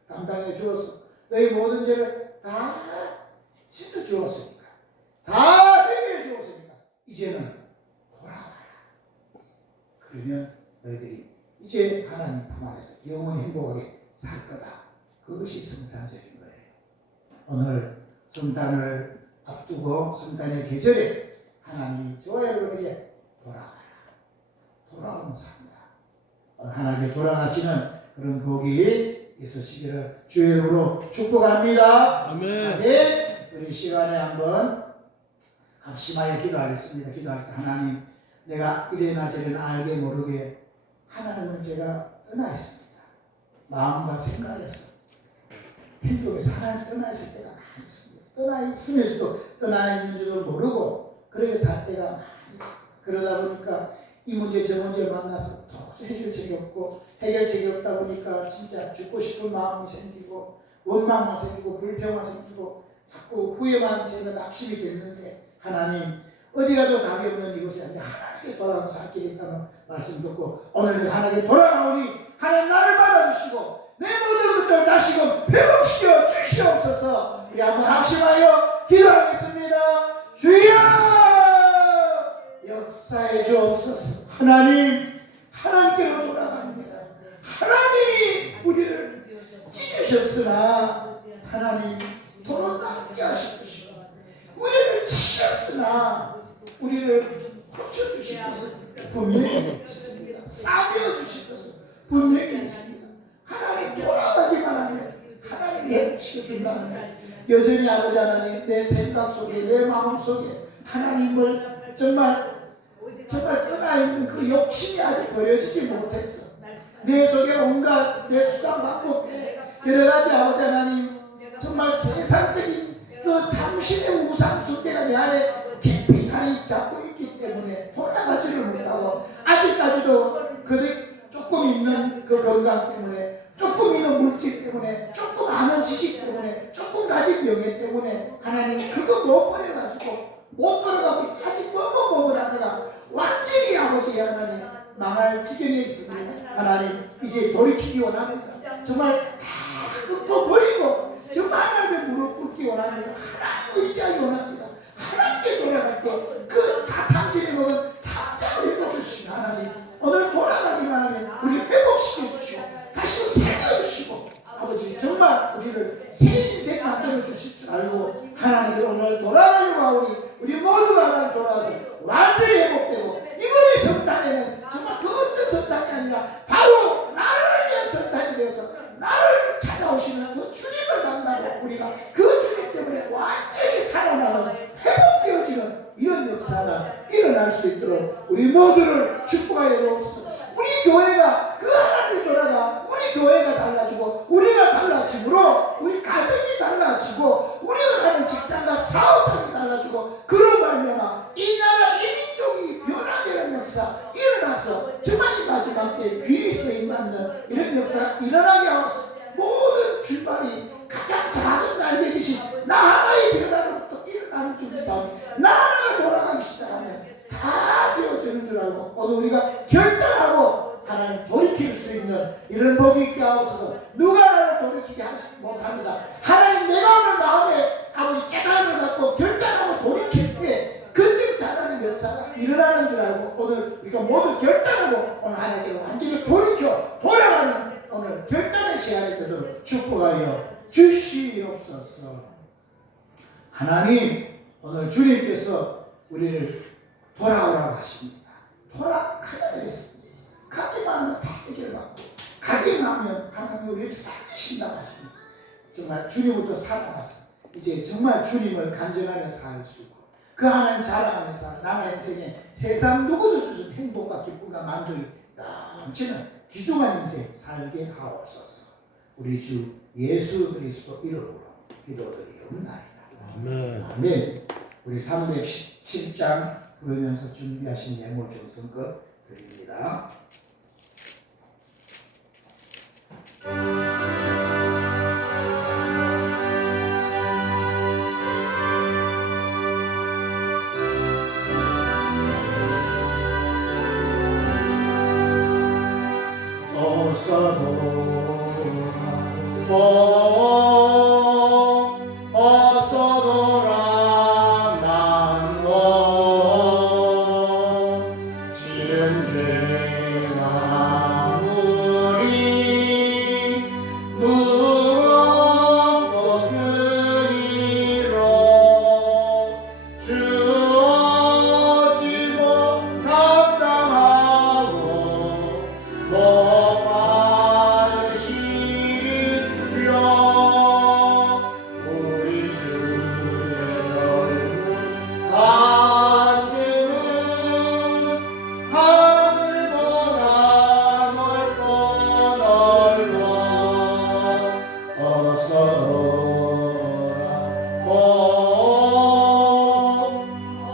담당해 주었어. 너희 모든 죄를 다 씻어 주었으니까 다 해결해 주었으니까 이제는 돌아와라. 그러면 너희들이 이제 하나님 품 안에서 영원히 행복하게 살 거다. 그것이 성탄절인 거예요. 오늘 성탄을 앞두고 성탄의 계절에 하나님이 저와 여러분에게 돌아오는 삶이다. 하나님께 돌아가시는 그런 복이 있으시기를 주의 이름으로 축복합니다. 아멘. 아멘. 우리 시간에 한번 합심하여 기도하겠습니다. 기도할 때 하나님, 내가 이래나 저래나 알게 모르게 하나님을 제가 떠나 있습니다. 마음과 생각에서 행동에서 하나님 떠나 있을 때가 많이 있습니다. 떠나 있으면서도 떠나 있는 줄을 모르고 그렇게 살 때가 많이 있습니다. 그러다 보니까 이 문제 저 문제 만나서 도저히 해결책이 없고, 해결책이 없다 보니까 진짜 죽고 싶은 마음이 생기고 원망만 생기고 불평만 생기고 자꾸 후회만 생기고 낙심이 됐는데, 하나님 어디 가도 답이 없는 이곳에 하나님께 돌아가서 살 길이 있다는 말씀 듣고 오늘 하나님께 돌아가오니 하나님 나를 받아주시고 내 모든 것들 다시금 회복시켜 주시옵소서. 우리 한번 합심하여 기도하겠습니다. 주여 역사해 주옵소서. 하나님께로 돌아갑니다. 하나님이 우리를 찢으셨으나 하나님 돌아가게 하실 것이고, 우리를 치셨으나 우리를 고쳐주실 것은 분명히 있습니다. 싸매어 주실 것은 분명히 있습니다. 하나님 돌아가기만 하면 하나님이 해주시겠다면 여전히 아버지 하나님, 내 생각 속에 내 마음 속에 하나님을 정말 떠나 있는 그 욕심이 아직 버려지지 못했어. 내 속에 온갖 내 수단 방법에 여러 가지 아버지 하나님 정말 세상적인 그 당신의 우상 숭배가 내 안에 깊이 자리 잡고 있기 때문에 돌아가지를 못하고, 아직까지도 그 조금 있는 그 건강 때문에, 조금 있는 물질 때문에, 조금 아는 지식 때문에, 조금 가진 명예 때문에 하나님 그거 못 버려가지고 못 돌아가고 아직 머뭇머뭇하다가 완전히 아버지 하나님 망할 지경에 있습니다. 하나님 이제 돌이키기 원합니다. 정말 다 또 버리고 정말 하나님의 무릎 꿇기 원합니다. 하나님 의지하기 원합니다. 하나님께 돌아갈 때 그 다 탐지를 먹은 탐자를 해주시고, 하나님 오늘 돌아가기만 하면 우리 회복시켜 주시고 다시 살려주시고, 아버지 정말 우리를 새 인생 만들어 주실 줄 알고 하나님 오늘 돌아가려고 하오니 우리 모두가 하나님 돌아와서 완전히 회복되고, 이번의 성탄에는 정말 그 어떤 성탄이 아니라 바로 나를 위한 성탄이 되어서 나를 찾아오시는 그 주님을 만나고 우리가 그 주님 때문에 완전히 살아나는 회복되어지는 이런 역사가 일어날 수 있도록 우리 모두를 축복하여 주옵소서. 우리 교회가 그 하나님께 돌아가 우리 교회가 달라지고 우리가 달라짐으로 우리 가정이 달라지고 우리가 가는 직장과 사업장이 달라지고, 그런 말미암아 이 나라 이 민족이 변화되는 역사 일어나서 정말 이 마지막 때 귀에 쓰임 받는 이런 역사 일어나게 하옵소서. 모든 출발이 가장 작은 날개짓이 나 하나의 변화로부터 일어나는 줄이 싸우니 나 하나가 돌아가기 시작하면 다 되어지는 줄 알고 오늘 우리가 결단하고 하나님 돌이킬 수 있는 이런 복이 있게 하옵소서. 누가 나를 돌이키게 하지 못합니다. 하나님 내가 오늘 마음에 아버지 깨달음을 갖고 결단하고 돌이킬 때 그때부터 하나님 역사가 일어나는 줄 알고 오늘 우리가 모두 결단하고 오늘 하나님께 완전히 돌이켜 돌아가는 오늘 결단의 시간이 되도록 축복하여 주시옵소서. 하나님 오늘 주님께서 우리를 돌아오라고 하십니다. 돌아가야 되겠습니다. 가기만 하면 다 해결받고 가기만 하면 하나님 우리를 살리신다고 하십니다. 정말 주님부터 살아나서 이제 정말 주님을 간증하며 살 수 있고 그 하나님 자랑하면서 남의 인생에 세상 누구도 주신 행복과 기쁨과 만족이 넘치는 귀중한 인생 살게 하옵소서. 우리 주 예수 그리스도 이름으로 기도드리옵나이다. 아멘. 아멘. 우리 317장 부르면서 준비하신 예물 정성껏 드립니다. 어서도라 만고 지은 죄가 우리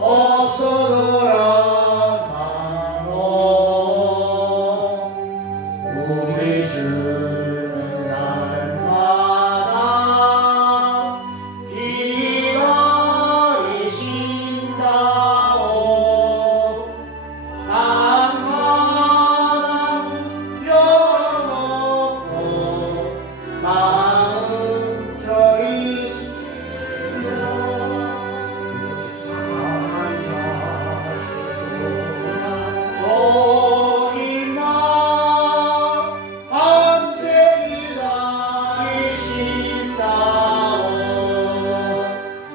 어서라 마노 우리 주는 날마다 기다리신다오 방망 열어놓고 마음 저리시며 오기마 밤새 기다리신다오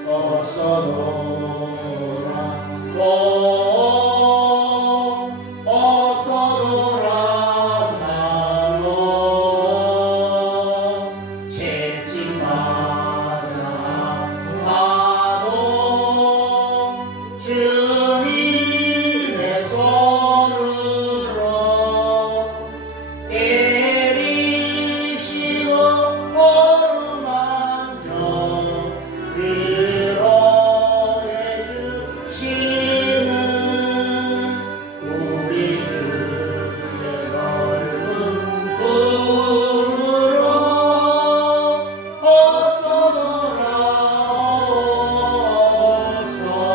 어서 돌아오 어서 돌아오나요 채찍맞아 하도 주님의 손으로 때리시고 어루만져 위로해 주시는 우리 주의 넓은 꿈으로 어서 돌아오소서.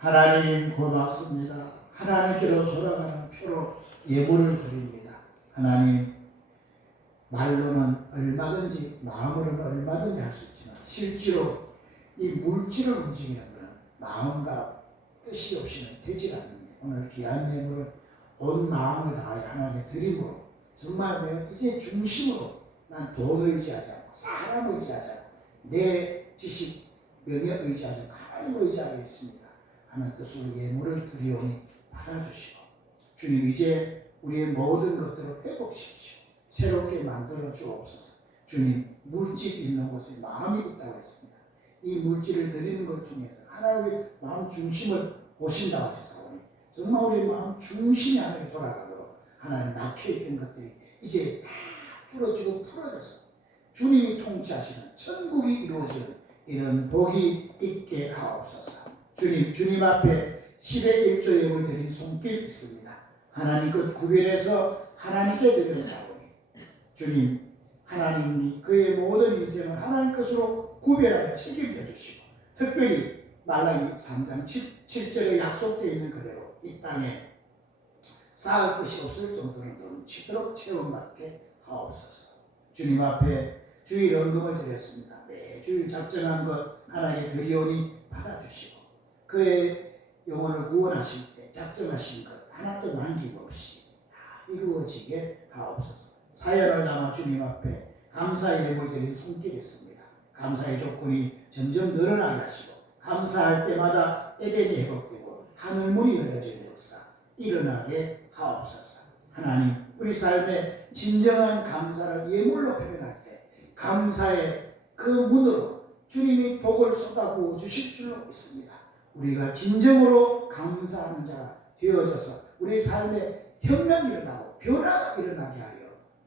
하나님 고맙습니다. 하나님께로 돌아가는 표로 예물을 드립니다. 하나님 말로는 얼마든지 마음으로는 얼마든지 할 수 있지만 실제로 이 물질을 움직이는 것은 마음과 뜻이 없이는 되지 않는데 오늘 귀한 예물을 온 마음을 다하여 하나님께 드림으로 정말 내가 이제 중심으로 난 돈 의지하지 않고 사람 의지하지 않고 내 지식 명예 의지하지 않고 하나님 의지하겠습니다 하는 뜻으로 예물을 드리오니 받아주시고 주님 이제 우리의 모든 것들을 회복시키시고 새롭게 만들어 주옵소서. 주님 물질 있는 곳에 마음이 있다고 했습니다. 이 물질을 드리는 것 통해서 하나님의 마음 중심을 보신다고 하셨사오니 정말 우리 마음 중심이 하나님께 돌아가도록 하나님 막혀있던 것들이 이제 다 뚫어지고 풀어져서 주님이 통치하시는 천국이 이루어지는 이런 복이 있게 하옵소서. 주님 앞에 10의 1조 예물 드린 손길 있습니다. 하나님 것 구별해서 하나님께 드리는 사오니 주님 하나님이 그의 모든 인생을 하나님 것으로 구별하여 책임져 주시고 특별히 말라기 3장 7절에 약속되어 있는 그대로 이 땅에 쌓을 것이 없을 정도로 넘치도록 체험받게 하옵소서. 주님 앞에 주일 헌금을 드렸습니다. 매주일 작정한 것 하나님께 드리오니 받아주시고 그의 영혼을 구원하실 때 작정하신 것 하나도 남김없이 다 이루어지게 하옵소서. 사연을 담아 주님 앞에 감사의 예물 드린 손길이 있습니다. 감사의 조건이 점점 늘어나게 하시고 감사할 때마다 에덴이 회복되고 하늘문이 열려지는 역사 일어나게 하옵소서. 하나님 우리 삶에 진정한 감사를 예물로 표현할 때 감사의 그 문으로 주님이 복을 쏟아부어 주실 줄로 믿습니다. 우리가 진정으로 감사하는 자가 되어져서 우리 삶에 혁명이 일어나고 변화가 일어나게 하여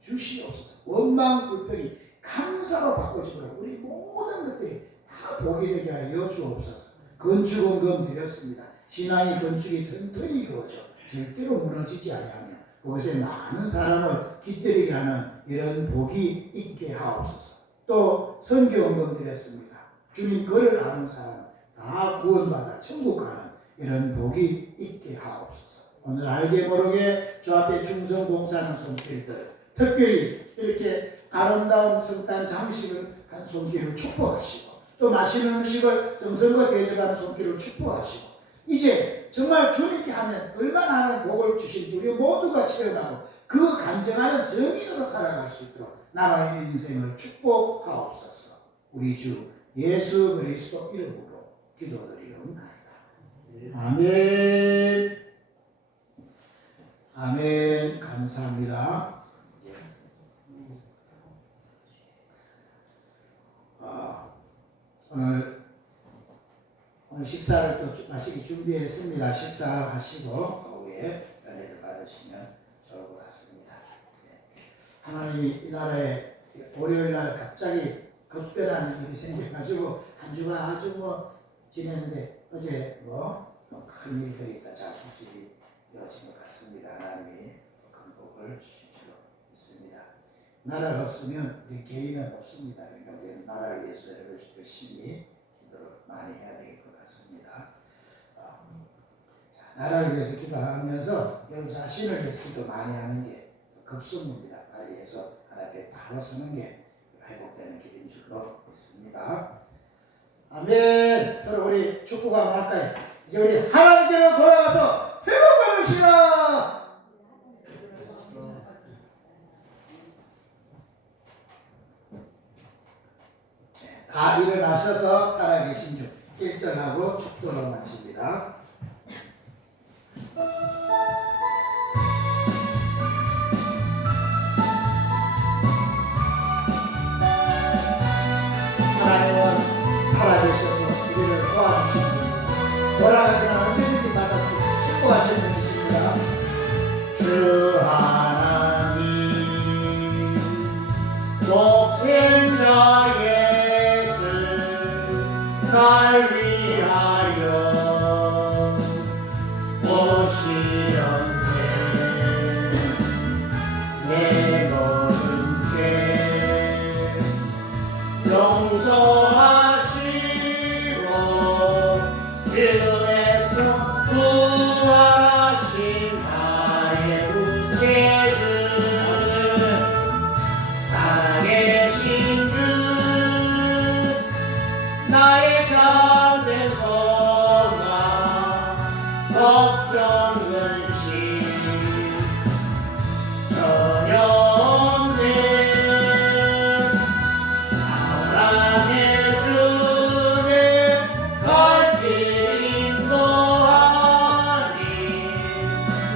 주시옵소서. 원망 불평이 감사로 바꿔지도록 우리 모든 것들이 다 복이 되게 하여 주옵소서. 건축원금 드렸습니다. 신앙의 건축이 튼튼히 이루어져 절대로 무너지지 아니하며 그것에 많은 사람을 깃들이게 하는 이런 복이 있게 하옵소서. 또 선교원금 드렸습니다. 주님 그를 아는 사람은 다 구원받아 천국 가는 이런 복이 있게 하옵소서. 오늘 알게 모르게 주 앞에 충성 봉사하는 손길들 특별히 이렇게 아름다운 성탄 장식을 한 손길을 축복하시고 또 맛있는 음식을 정성과 대접하는 손길을 축복하시고 이제 정말 주님께 하면 얼마나 하는 복을 주신지 우리 모두가 체험하고 그 간증하는 증인으로 살아갈 수 있도록 남아있는 인생을 축복하옵소서. 우리 주 예수 그리스도 이름으로 기도드리옵나이다. 아멘. 아멘. 감사합니다. 오늘 식사를 또 마시기 준비했습니다. 식사하시고 오후에 연회를 받으시면 좋을 것 같습니다. 하나님이 이 나라에 월요일 날 갑자기 급변하는 일이 생겨가지고 한 주가 아주 지냈는데 어제 큰 일들이 다 자수술이 이어진 것 같습니다. 하나님이 큰 복을 주실 줄 믿습니다. 나라가 없으면 우리 개인은 없습니다. 그러니까 우리는 나라를 위해서 열심히 기도를 많이 해야 될 것 같습니다. 나라를 위해서 기도하면서 여러분 자신을 위해서 기도 많이 하는 게 급선무입니다. 빨리 해서 하나님께 바로 서는 게 회복되는 길인 줄로 믿습니다. 아멘. 서로 우리 축복 한번 할까요? 이제 우리 하나님께로 돌아가서 회복받읍시다. 다 일어나셔서 살아계신 주 1절하고 축도로 마칩니다. 하나님은 살아계셔서 우리를 도와주시는 분입니다. 돌아가기는 언제든지 받아 축복하시는 분이십니다. 주 하나님 독생자 예수 날 위하여 오시었네. 내 모든 죄 용서하시고 죽음에서 부활하신 나의 구세주 살아계신 주 나의 참된 소망 걱정 근심 전혀 없는 사랑해 주네 갈 길 인도하니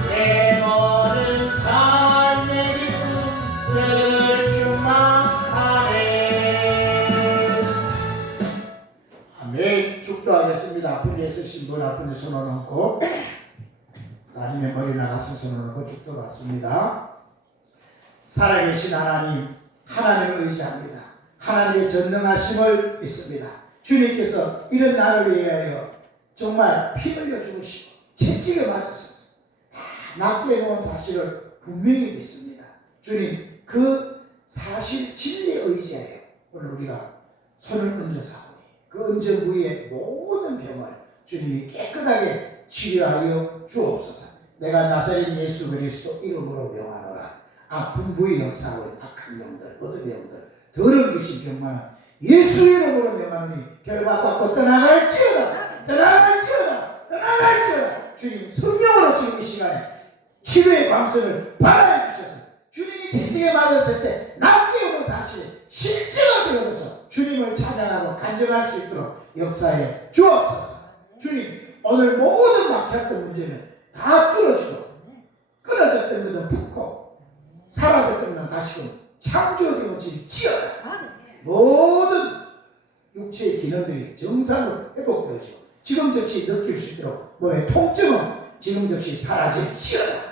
내 모든 삶의 기쁨 늘 충만하네. 아멘. 축도하겠습니다. 아픈 데 있으신 분 아픈 데 손을 얹고 아니면 머리나 가슴 손을 얹고 축도 받습니다. 살아계신 하나님, 하나님을 의지합니다. 하나님의 전능하심을 믿습니다. 주님께서 이런 나를 위하여 정말 피 흘려 죽으시고 채찍에 맞으셔서 다 낫게 해놓은 사실을 분명히 믿습니다. 주님, 그 사실 진리에 의지하여 오늘 우리가 손을 얹어 사오니 그 얹은 부위의 모든 병을 주님이 깨끗하게 치료하여 주옵소서. 내가 나사렛 예수 그리스도 이름으로 명하노라. 아픈 부위 역사하고 악한 영들, 어둠의 영들, 더러운 귀신 병만은 예수 이름으로 명하노니 결박받고 떠나갈지어다. 떠나갈지어다. 떠나갈지어다. 주님 성령으로 지금 이 시간에 치료의 광선을 발하여 주셔서 주님이 채찍에 맞았을 때 낫게 오는 사실이 실제가 되어서 주님을 찬양하고 간증할 수 있도록 역사에 주옵소서. 주님, 오늘 모든 막혔던 문제는 다 뚫어지고 끊어졌던 것은 붙고 사라졌던 것은 다시금 창조되어질지어다. 모든 육체의 기능들이 정상으로 회복되어지고 지금 즉시 느낄 수 있도록 몸의 통증은 지금 즉시 사라질지어다.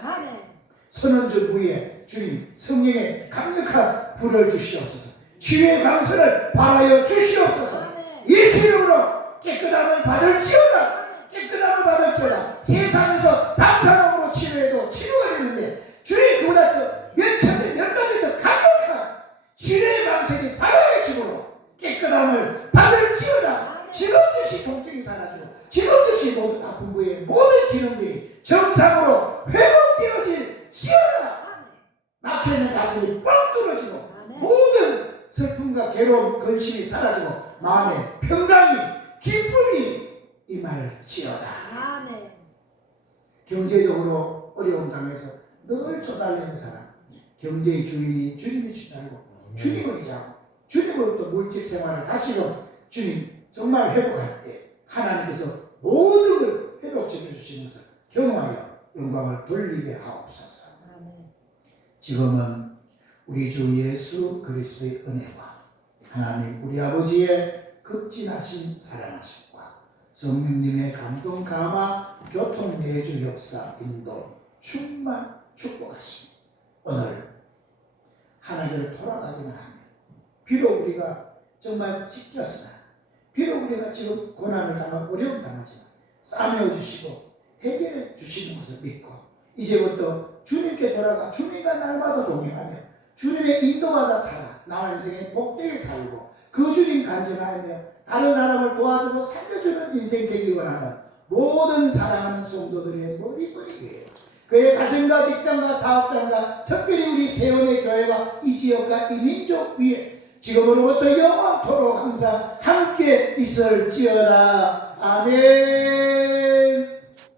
선언주 부위에 주님 성령의 강력한 불을 주시옵소서. 치유의 강수를 발하여 주시옵소서. 예수 이름으로 깨끗함을 받을지어다. 깨끗함을 받을지어다. 세상에서 방사능으로 치료해도 치료가 되는데 주님 그보다 더 몇천배 몇만배 더 강력한 치료의 방석이 발하여 주므로 깨끗함을 받을지어다. 지금 즉시 통증이 사라지고 지금 즉시 모든 아픈 부위의 모든 기능들이 정상으로 회복되어질지어다. 막혀있는 가슴이 뻥 뚫어지고 모든 슬픔과 괴로움 근심이 사라지고 마음에 평강이 기쁨이 임할지어다. 경제적으로 어려움 당해서 늘 조달리는 사람, 경제의 주인이 주님이 주달고 주님을 의지하고 주님으로부터 물질 생활을 다시금 주님 정말 회복할 때 하나님께서 모든 걸 회복시켜 주시면서 경험하여 영광을 돌리게 하옵소서. 지금은 우리 주 예수 그리스도의 은혜와 하나님 우리 아버지의 극진하신 사랑하심과 성령님의 감동 감화 교통 내주 역사 인도 충만 축복하심 오늘 하나님 자리로 돌아가기만 하면, 비록 우리가 정말 찢겼으나, 비록 우리가 지금 고난을 당하고 어려움 당하지만 싸매어 주시고 해결해 주시는 것을 믿고 이제부터 주님께 돌아가 주님과 날마다 동행하며 주님의 인도받아 살아 나와 인생에 복되게 살고 그 주님 간증하며 다른 사람을 도와주고 살려주는 인생 되기 원하는 모든 사랑하는 성도들의 머리뿌리예요. 그의 가정과 직장과 사업장과 특별히 우리 세원의 교회와 이 지역과 이 민족 위에 지금으로부터 영원토록 항상 함께 있을지어다. 아멘.